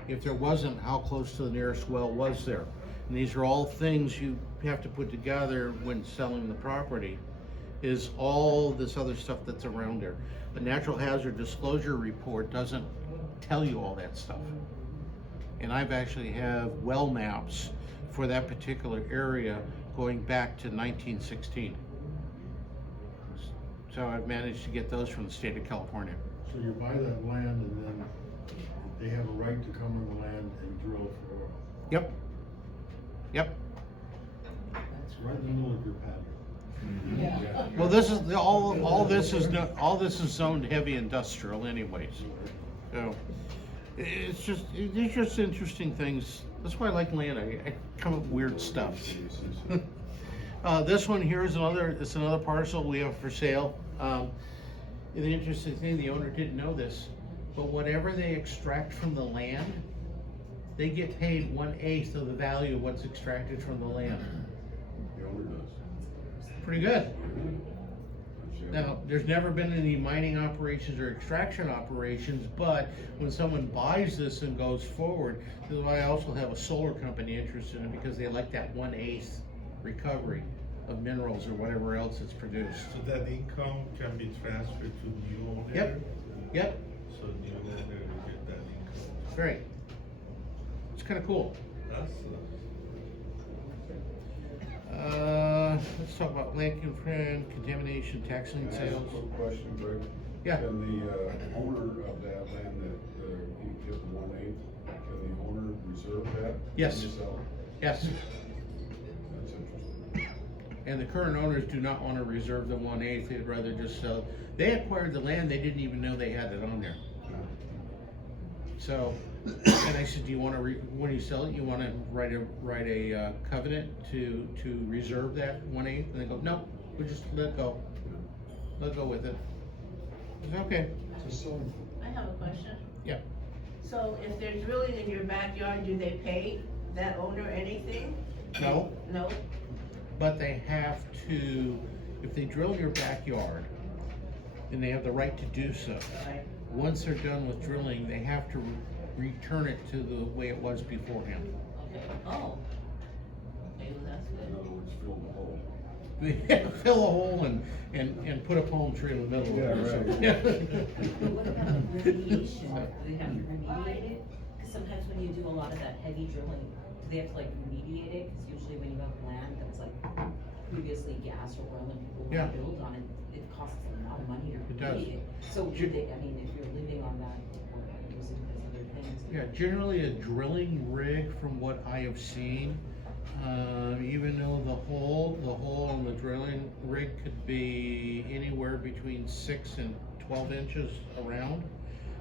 If there wasn't, how close to the nearest well was there? And these are all things you have to put together when selling the property, is all this other stuff that's around there. The natural hazard disclosure report doesn't tell you all that stuff. And I've actually have well maps for that particular area going back to 1916. So I've managed to get those from the state of California. So you buy that land and then they have a right to come on the land and drill for oil. Yep. Yep. It's right in the middle of your patio. Well, this is all this is zoned heavy industrial anyways. So it's just interesting things. That's why I like land. I come up with weird stuff. This one here is another parcel we have for sale. The interesting thing, the owner didn't know this, but whatever they extract from the land, they get paid 1/8 of the value of what's extracted from the land. The owner does. Pretty good. Now, there's never been any mining operations or extraction operations, but when someone buys this and goes forward, this is why I also have a solar company interested in it, because they like that 1/8 recovery of minerals or whatever else it's produced. So that income can be transferred to new owner? Yep, So new owner will get that income. great. It's kinda cool. That's, Let's talk about land contamination, tax lien Can I ask a sales. quick question, Greg? Yeah. Can the owner of that land that you get the 1/8, can the owner reserve that? Yes. When you sell it? Yes, That's interesting. and the current owners do not wanna reserve the 1/8, they'd rather just sell. They acquired the land, they didn't even know they had it on there. So, and I said, do you wanna, when you sell it, you wanna write a covenant to reserve that 1/8? And they go, no, we'll just let go with it. I said, okay, I have a question. yeah. So if they're drilling in your backyard, do they pay that owner anything? No, No? but they have to, if they drill your backyard, and they have the right to do so, Right. once they're done with drilling, they have to return it to the way it was beforehand. Okay. Oh. Okay, well, that's In good. other words, fill the hole. They fill a hole and put a palm tree in the middle of it. Yeah, But what about remediation? Do they have to remediate it? Cause sometimes when you do a lot of that heavy drilling, do they have to like remediate it? Cause usually when you have land that's like previously gas or oil and people Yeah. want to build on it, it costs a lot of money to It does. remediate it. So do they, I mean, if you're living on that or using it as other things. Yeah, generally a drilling rig, from what I have seen, even though the hole on the drilling rig could be anywhere between 6 and 12 inches around,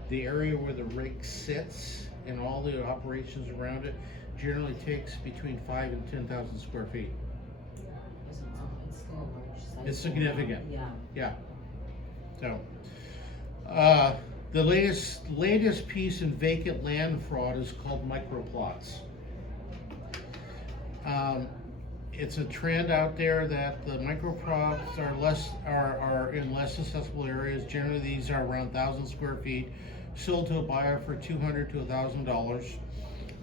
the area where the rig sits and all the operations around it generally takes between 5 and 10,000 square feet. It's still a large size. It's significant. Yeah. Yeah. So, the latest piece in vacant land fraud is called microplots. It's a trend out there that the microplots are in less accessible areas. Generally, these are around 1,000 square feet, sold to a buyer for $200 to $1,000.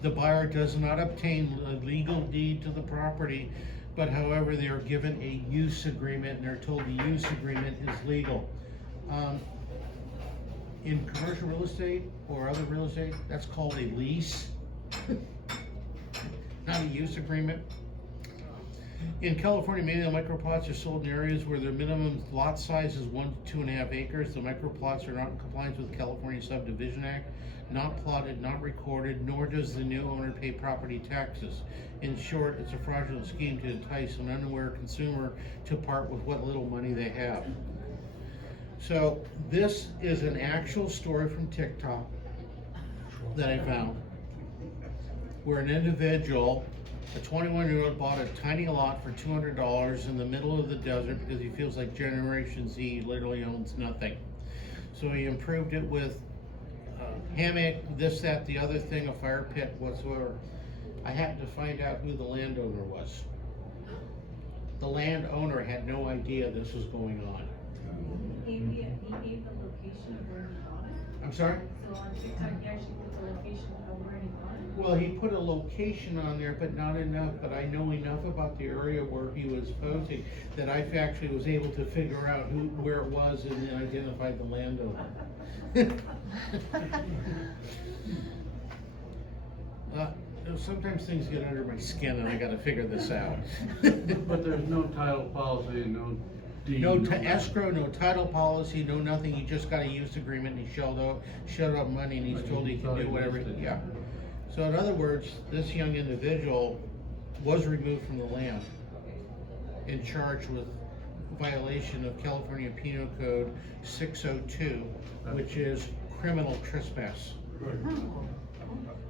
The buyer does not obtain a legal deed to the property, but however, they are given a use agreement and they're told the use agreement is legal. In commercial real estate or other real estate, that's called a lease, not a use agreement. In California, many of the microplots are sold in areas where their minimum lot size is 1 to 2.5 acres. The microplots are not in compliance with the California Subdivision Act, not plotted, not recorded, nor does the new owner pay property taxes. In short, it's a fraudulent scheme to entice an unaware consumer to part with what little money they have. So this is an actual story from TikTok that I found, where an individual, a 21-year-old, bought a tiny lot for $200 in the middle of the desert because he feels like Generation Z literally owns nothing. So he improved it with hammock, this, that, the other thing, a fire pit, whatsoever. I happened to find out who the landowner was. The landowner had no idea this was going on. He gave the location of where he bought it? I'm sorry? So on TikTok, he actually put the location of where he bought it? Well, he put a location on there, but not enough, but I know enough about the area where he was posting that I actually was able to figure out where it was and then identified the landowner. Sometimes things get under my skin and I gotta figure this out. But there's no title policy, no deed. No escrow, no title policy, no nothing, he just got a use agreement and he shelled out money and he's But told he he can thought do he whatever, missed it. yeah. So in other words, this young individual was removed from the land and charged with violation of California Penal Code 602, which is criminal trespass.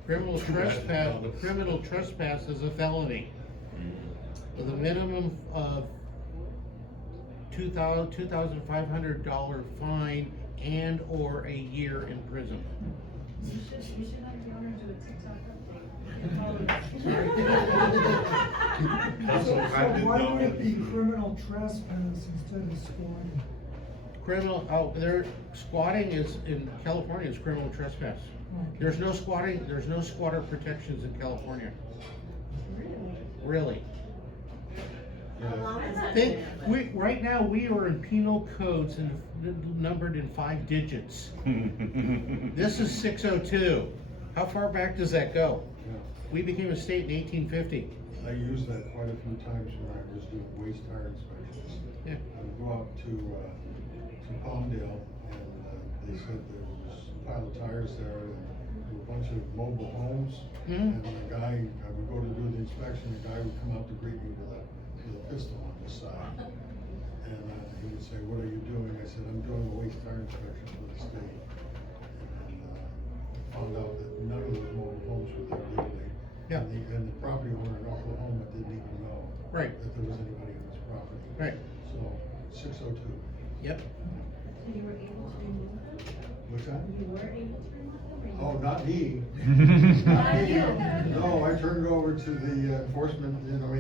Criminal trespass is a felony with a minimum of $2,500 fine and or a year in prison. You should have the owner do a TikTok update. Also, So handed why down would it be the- criminal trespass instead of squatting? Squatting is, in California, is criminal trespass. There's no squatting, there's no squatter protections in California. Really? Right now, we are in penal codes and numbered in 5 digits. This is 602. How far back does that go? Yeah. We became a state in 1850. I used that quite a few times when I was doing waste tire inspections. Yeah. I would go out to Palmdale and they said there was a pile of tires there and there were a bunch of mobile homes. Mhm. And the guy, I would go to do the inspection, the guy would come out to greet me with a pistol on his side. And he would say, "What are you doing?" I said, "I'm doing a waste tire inspection for the state." And found out that none of those mobile homes were there legally. Yeah. And the property owner in Oklahoma didn't even know Right. that there was anybody on his property. Right. So, 602. Yep. So you were able to remove them? What's that? You were able to remove them? or you- Oh, not me. Not you. No, I turned it over to the enforcement,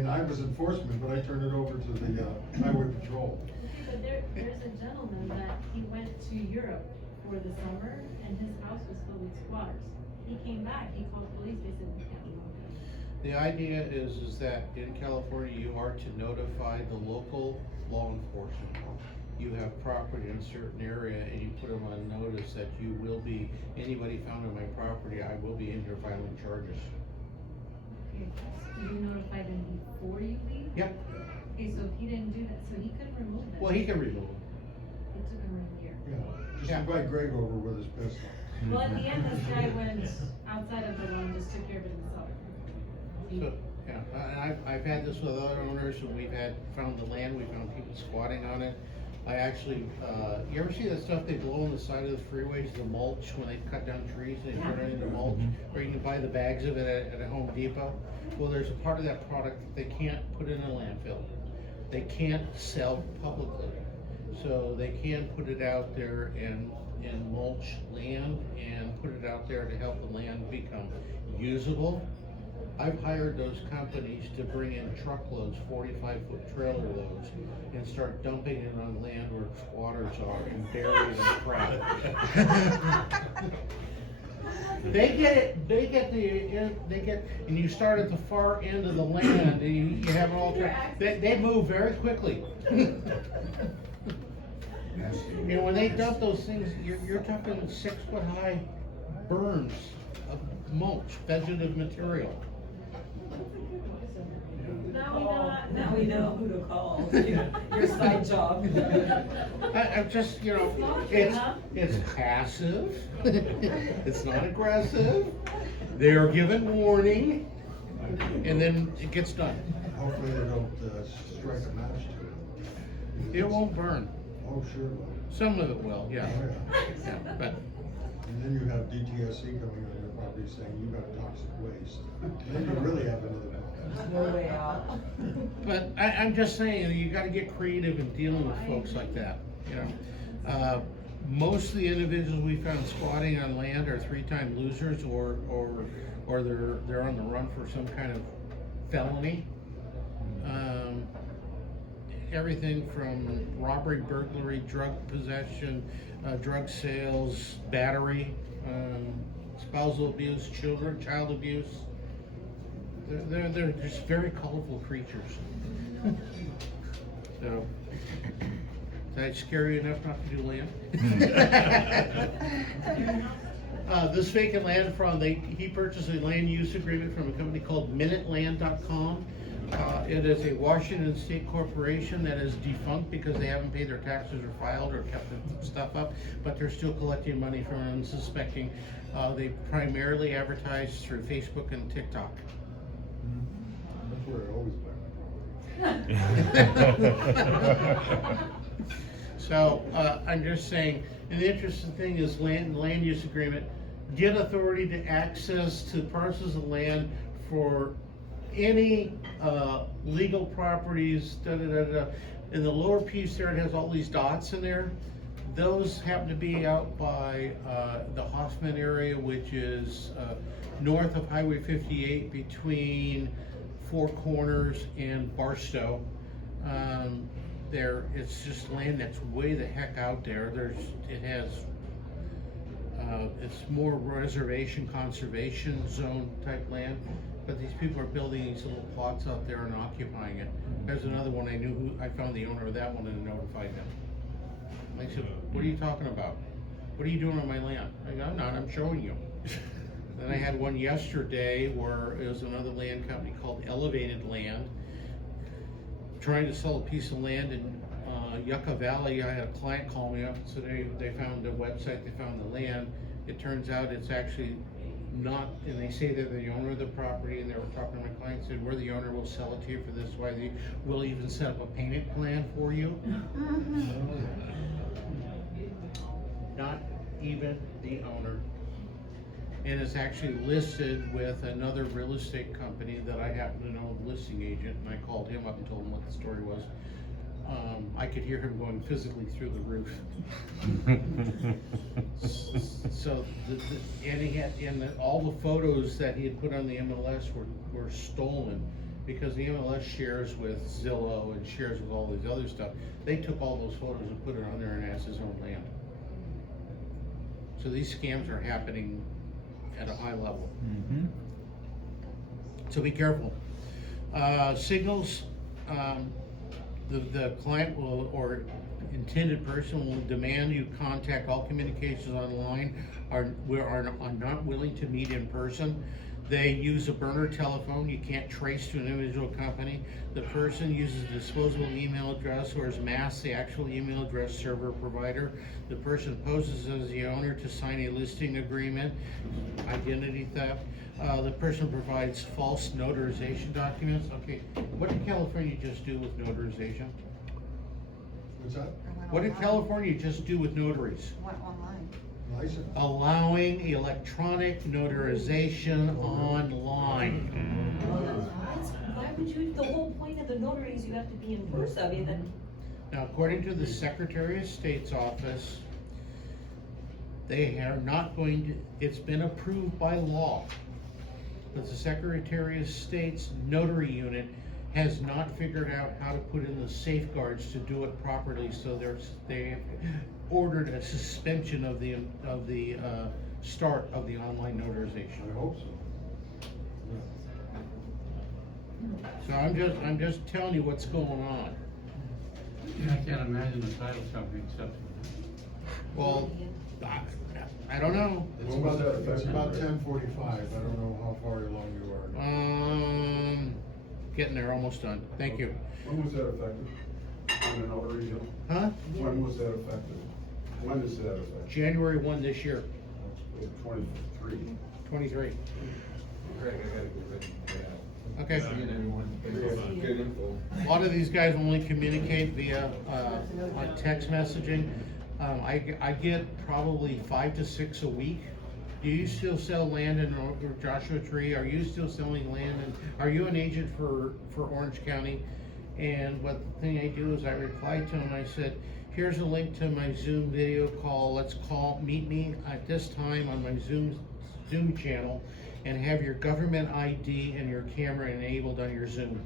I was enforcement, but I turned it over to the highway patrol. But there's a gentleman that he went to Europe for the summer and his house was filled with squatters. He came back, he called police, they said we can't remove it. The idea is that in California, you are to notify the local law enforcement. You have property in a certain area and you put them on notice that you will be, anybody found on my property, I will be in here filing charges. Okay, so you notify them before you leave? Yep. Okay, so if he didn't do that, so he couldn't remove them? Well, he can remove them. It took him a year. Yeah, just Yeah. invite Greg over with his pistol. Well, at the end, this guy went outside of the law and just took care of it himself. So, yeah, and I've had this with other owners, and we've found the land, we found people squatting on it. I actually, you ever see that stuff they blow on the side of the freeways, the mulch, when they cut down trees, they turn it into mulch? Or you can buy the bags of it at a Home Depot? Well, there's a part of that product that they can't put in a landfill. They can't sell publicly. So they can put it out there and mulch land and put it out there to help the land become usable. I've hired those companies to bring in truckloads, 45-foot trailer loads, and start dumping it on land where squatters are and bury the crap. They get, and you start at the far end of the land, and you have it all, they move very quickly. And when they dump those things, you're talking 6-foot-high berms of mulch, vegetative material. Now we know who to call, your side job. I'm just, it's passive, it's not aggressive, they are given warning, and then it gets done. Hopefully they don't strike a match to it. It won't burn. Oh, sure it will. Some of it will, yeah. Oh, yeah. Yeah, but And then you have DTSC coming on your property saying you got toxic waste. Then you really have another problem. No way out. But I'm just saying, you gotta get creative in dealing with folks like that, most of the individuals we found squatting on land are three-time losers or they're on the run for some kind of felony. Everything from robbery, burglary, drug possession, drug sales, battery, spousal abuse, child abuse. They're just very colorful creatures. So, did I scare you enough not to do land? This vacant land he purchased a land use agreement from a company called minuteland.com. It is a Washington State corporation that is defunct because they haven't paid their taxes or filed or kept their stuff up, but they're still collecting money from unsuspecting. They primarily advertise through Facebook and TikTok. That's where I always buy my property. So, I'm just saying, and the interesting thing is land use agreement, get authority to access to parcels of land for any, legal properties, In the lower piece there, it has all these dots in there. Those happen to be out by, the Hoffman area, which is, north of Highway 58 between Four Corners and Barstow. It's just land that's way the heck out there. It's more reservation, conservation zone type land, but these people are building these little plots out there and occupying it. There's another one I found the owner of that one and notified them. I said, what are you talking about? What are you doing on my land? I go, I'm not, I'm showing you. Then I had one yesterday where it was another land company called Elevated Land trying to sell a piece of land in Yucca Valley. I had a client call me up, so they found the website, they found the land. It turns out it's actually not, and they say they're the owner of the property, and they were talking to my client, said, we're the owner, we'll sell it to you for this, we'll even set up a payment plan for you. Not even the owner. And it's actually listed with another real estate company that I happen to know, the listing agent, and I called him up and told him what the story was. I could hear him going physically through the roof. So, all the photos that he had put on the MLS were stolen because the MLS shares with Zillow and shares with all this other stuff. They took all those photos and put it on there and as his own land. So these scams are happening at a high level. Mm-hmm. So be careful. Signals, the client will, or intended person will demand you contact all communications online are not willing to meet in person. They use a burner telephone. You can't trace to an individual company. The person uses a disposable email address or is masked the actual email address server provider. The person poses as the owner to sign a listing agreement, identity theft. The person provides false notarization documents. Okay, what did California just do with notarization? What's that? What did California just do with notaries? Went online. License? Allowing electronic notarization online. Why would you, the whole point of the notary is you have to be in person, I mean, then. Now, according to the Secretary of State's office, they are not going to, it's been approved by law, but the Secretary of State's notary unit has not figured out how to put in the safeguards to do it properly, so they ordered a suspension of the start of the online notarization. I hope so. So I'm just telling you what's going on. I can't imagine the title company accepting Well, I don't know. It's about 10:45, I don't know how far along you are. Getting there, almost done. Thank you. When was that effective? On the notary deal? Huh? When was that effective? When is that effective? January 1 this year, 23. 23. Greg, I gotta get ready for that. Okay. Seeing everyone. Good info. A lot of these guys only communicate via, text messaging. I get probably 5 to 6 a week. Do you still sell land in Joshua Tree? Are you still selling land? And are you an agent for Orange County? And what the thing I do is I reply to them, I said, here's a link to my Zoom video call. Meet me at this time on my Zoom channel and have your government ID and your camera enabled on your Zoom.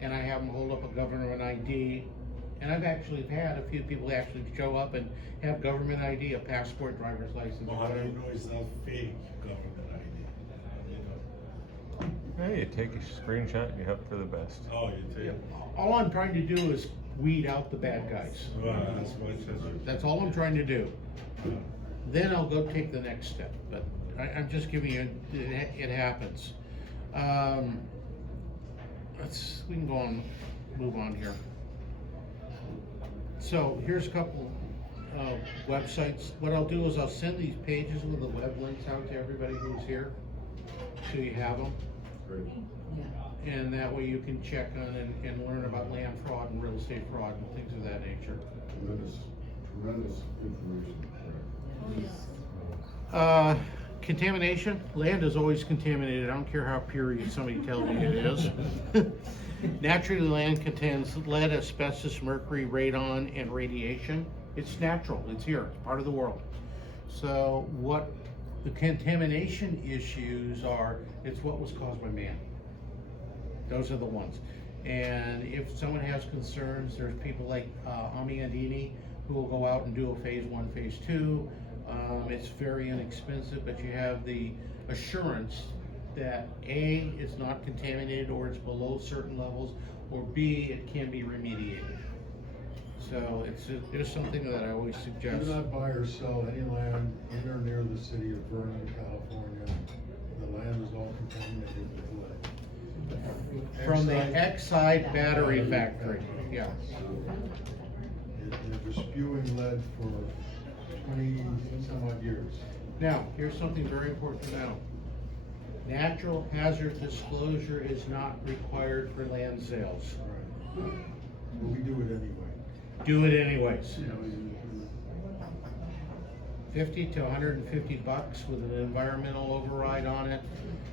And I have them hold up a government ID. And I've actually had a few people actually show up and have government ID, a passport, driver's license. Well, how do you know it's not fake government ID? You know? Hey, you take a screenshot and you hope for the best. Oh, you take. Yeah. All I'm trying to do is weed out the bad guys. Well, that's much as you. That's all I'm trying to do. Then I'll go take the next step, but I'm just giving you, it happens. We can go on, move on here. So here's a couple websites. What I'll do is I'll send these pages with the web links out to everybody who's here, so you have them. Great. Yeah. And that way you can check on and learn about land fraud and real estate fraud and things of that nature. Tremendous information. Contamination. Land is always contaminated. I don't care how pure somebody tells me it is. Naturally, land contains lead, asbestos, mercury, radon, and radiation. It's natural. It's here. It's part of the world. So what the contamination issues are, it's what was caused by man. Those are the ones. And if someone has concerns, there's people like Ami Andini who will go out and do a phase 1, phase 2. It's very inexpensive, but you have the assurance that A, it's not contaminated or it's below certain levels, or B, it can be remediated. So it's something that I always suggest. Do not buy or sell any land in or near the city of Vernon, California. The land is all contaminated with lead. From the Exide battery factory, yeah. They're spewing lead for 20 some odd years. Now, here's something very important to know. Natural hazard disclosure is not required for land sales. Right. But we do it anyway. Do it anyways. 50 to 150 bucks with an environmental override on it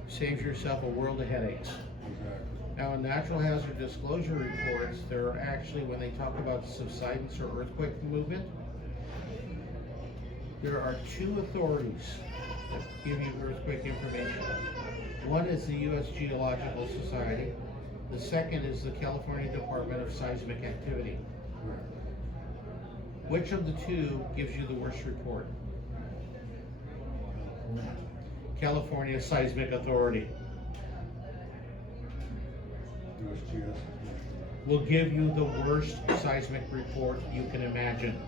saves yourself a world of headaches. Exactly. Now, in natural hazard disclosure reports, there are actually, when they talk about subsidence or earthquake movement, there are 2 authorities that give you earthquake information. One is the U.S. Geological Society. The second is the California Department of Seismic Activity. Right. Which of the 2 gives you the worst report? California Seismic Authority USGS. will give you the worst seismic report you can imagine.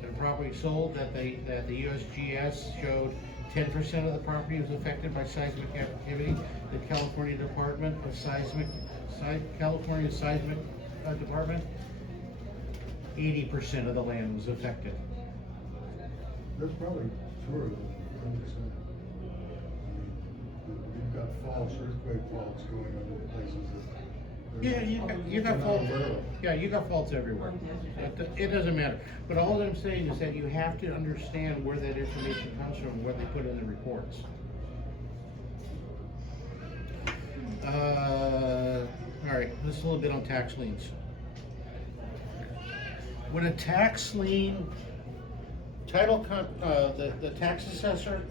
The property sold that the USGS showed 10% of the property was affected by seismic activity. The California Department of California Seismic Department, 80% of the land was affected. There's probably tourism, 100%. You've got faults, earthquake faults going on in places that. Yeah, you got faults. Unaware of. Yeah, you got faults everywhere. It doesn't matter. But all I'm saying is that you have to understand where that information comes from and what they put in the reports. All right, just a little bit on tax liens. When a tax lien, the tax assessor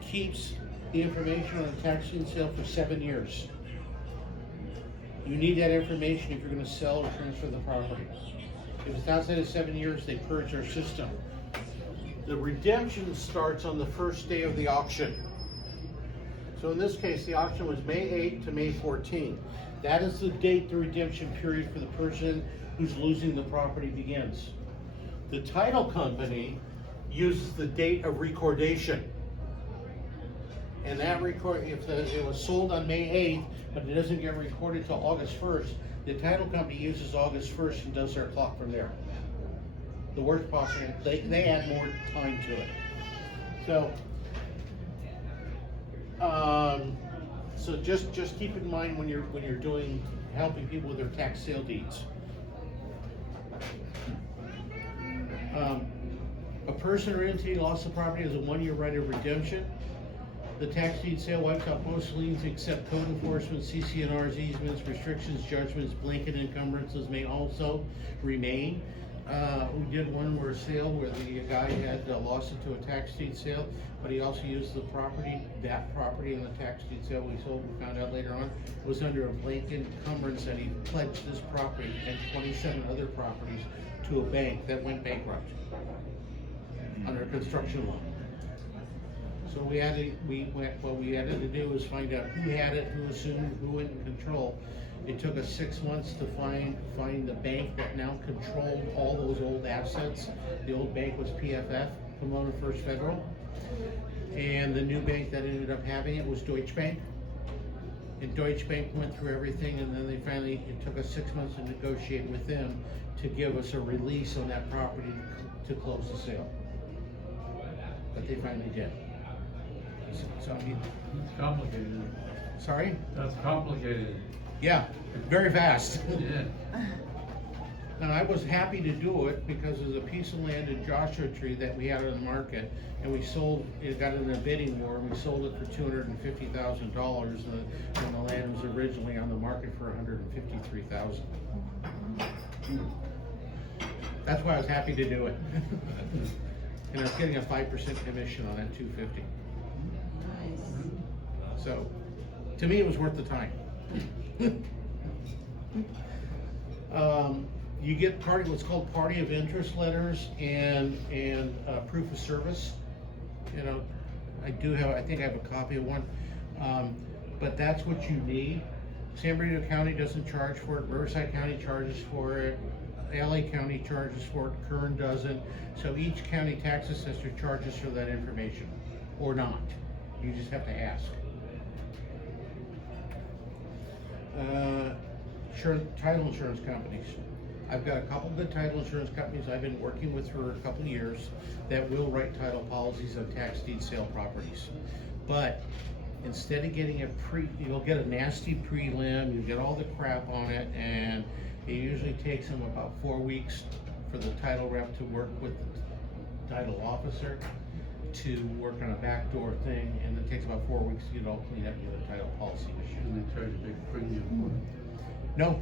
keeps the information on a tax lien sale for 7 years. You need that information if you're going to sell or transfer the property. If it's outside of 7 years, they purge our system. The redemption starts on the first day of the auction. So in this case, the auction was May 8 to May 14. That is the date the redemption period for the person who's losing the property begins. The title company uses the date of recordation. And that if it was sold on May 8th, but it doesn't get recorded till August 1st, the title company uses August 1st and does their clock from there. The worst possible, they add more time to it. So just keep in mind when you're helping people with their tax sale deeds. A person or entity lost the property has a 1-year right of redemption. The tax deed sale wipes out most liens except code enforcement, CC&Rs, easements, restrictions, judgments, blanket encumbrances may also remain. We did one where a sale where the guy had lost it to a tax deed sale, but he also used the property, that property in the tax deed sale we sold, we found out later on, was under a blanket encumbrance, and he pledged this property and 27 other properties to a bank that went bankrupt under a construction loan. So what we had to do was find out who had it, who assumed, who went in control. It took us 6 months to find the bank that now controlled all those old assets. The old bank was PFF, Pomona First Federal. And the new bank that ended up having it was Deutsche Bank. And Deutsche Bank went through everything, and then it took us 6 months to negotiate with them to give us a release on that property to close the sale. But they finally did. So I mean, It's complicated. sorry? That's complicated. Yeah, very fast. Yeah. And I was happy to do it because there's a piece of land in Joshua Tree that we had on the market, and we sold, it got in a bidding war, and we sold it for $250,000, and the land was originally on the market for $153,000. That's why I was happy to do it. And I was getting a 5% commission on that $250,000. So, to me, it was worth the time. You get what's called party of interest letters and proof of service. You know, I think I have a copy of one. But that's what you need. San Bernardino County doesn't charge for it. Riverside County charges for it. LA County charges for it. Kern doesn't. So each county tax assessor charges for that information, or not. You just have to ask. Title insurance companies. I've got a couple good title insurance companies I've been working with for a couple of years that will write title policies on tax deed sale properties. But instead of getting you'll get a nasty prelim, you get all the crap on it, and it usually takes them about 4 weeks for the title rep to work with the title officer to work on a backdoor thing, and it takes about 4 weeks to get it all cleaned up and get a title policy issued. And they charge a big premium for it. No,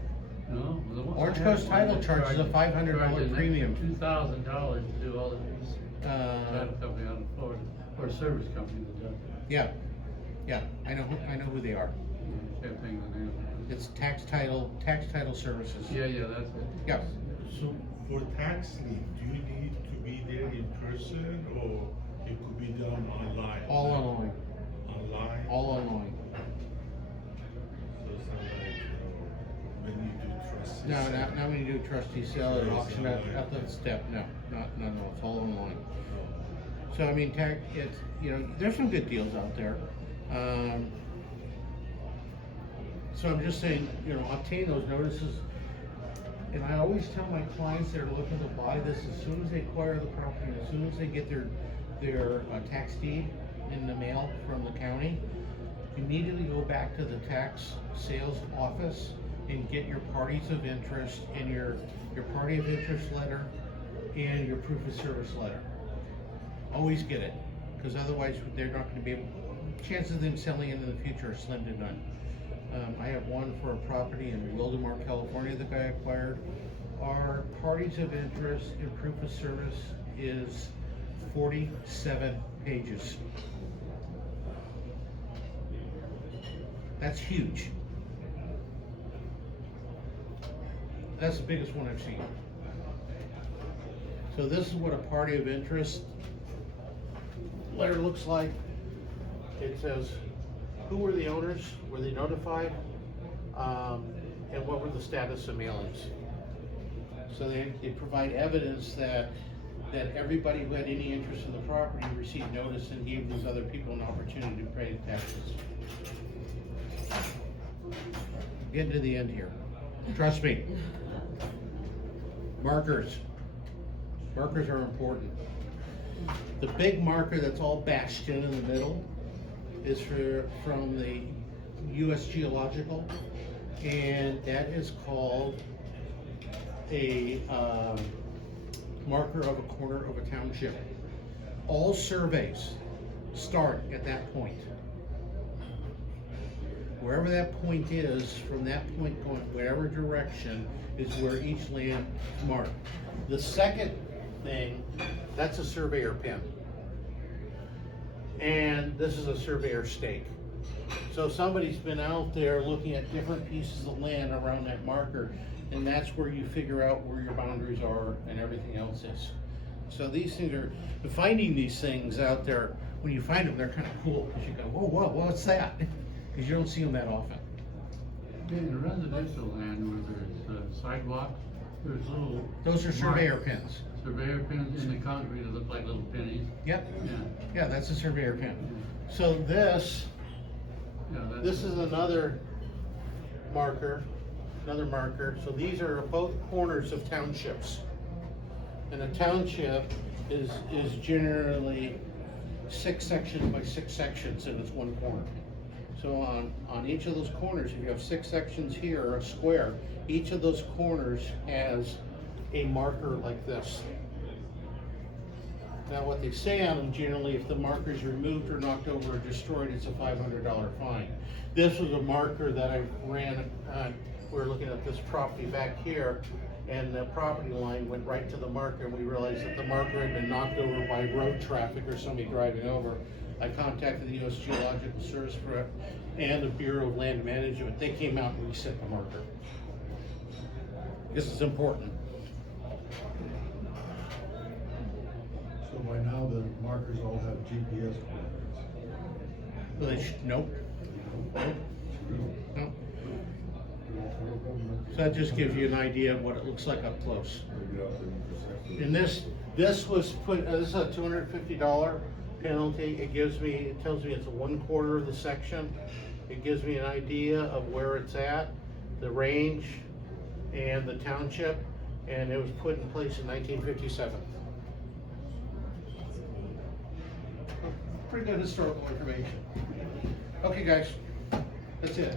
No? Well, the ones I Orange have, Coast Title they charges a $500 premium. $2,000 to do all the research. Title company out in Florida, or a service company that does it. Yeah, I know who they are. Same thing with them. It's tax title services. Yeah, that's it. Yeah, So for tax lien, do you need to be there in person or it could be done online? all online, Online? all online. So it's not like, when you do trustee. No, sale. not when you do trustee sale or It's auction online. at that step, no, it's all online. So I mean, it's, there's some good deals out there. So I'm just saying, obtain those notices. And I always tell my clients that are looking to buy this, as soon as they acquire the property, as soon as they get their tax deed in the mail from the county, immediately go back to the tax sales office and get your parties of interest and your party of interest letter and your proof of service letter. Always get it, because otherwise they're not going to be able. Chances of them selling it in the future are slim to none. I have one for a property in Wildomar, California, the guy acquired. Our parties of interest and proof of service is 47 pages. That's huge. That's the biggest one I've seen. So this is what a party of interest letter looks like. It says, who were the owners, were they notified, and what were the status of mailings. So they provide evidence that everybody who had any interest in the property received notice and gave these other people an opportunity to pay taxes. Getting to the end here. Trust me. Markers. Markers are important. The big marker that's all bashed in the middle is from the U.S. Geological, and that is called a marker of a corner of a township. All surveys start at that point. wherever that point is, from that point going whatever direction is where each land is marked. The second thing, that's a surveyor pin. And this is a surveyor stake. So somebody's been out there looking at different pieces of land around that marker, and that's where you figure out where your boundaries are and everything else is. So these things are, finding these things out there, when you find them, they're kind of cool, because you go, whoa, what's that? Because you don't see them that often. In the residential land where there's sidewalks, there's little. Those are surveyor marks. pins. Surveyor pins in the concrete that look like little pennies. Yep. Yeah. Yeah, that's a surveyor pin. So this is another marker, So these are both corners of townships. And a township is generally 6 sections by 6 sections, and it's one corner. So on each of those corners, if you have 6 sections here, or a square, each of those corners has a marker like this. Now, what they say on them generally, if the marker is removed or knocked over or destroyed, it's a $500 fine. This was a marker that I ran, we're looking at this property back here, and the property line went right to the marker, and we realized that the marker had been knocked over by road traffic or somebody driving over. I contacted the U.S. Geological Service and the Bureau of Land Management. They came out and reset the marker. This is important. So by now, the markers all have GPS coordinates. Nope. Nope. So that just gives you an idea of what it looks like up close. And this was put, this is a $250 penalty. It tells me it's a 1/4 of the section. It gives me an idea of where it's at, the range, and the township, and it was put in place in 1957. Pretty good historical information. Okay, guys, that's it.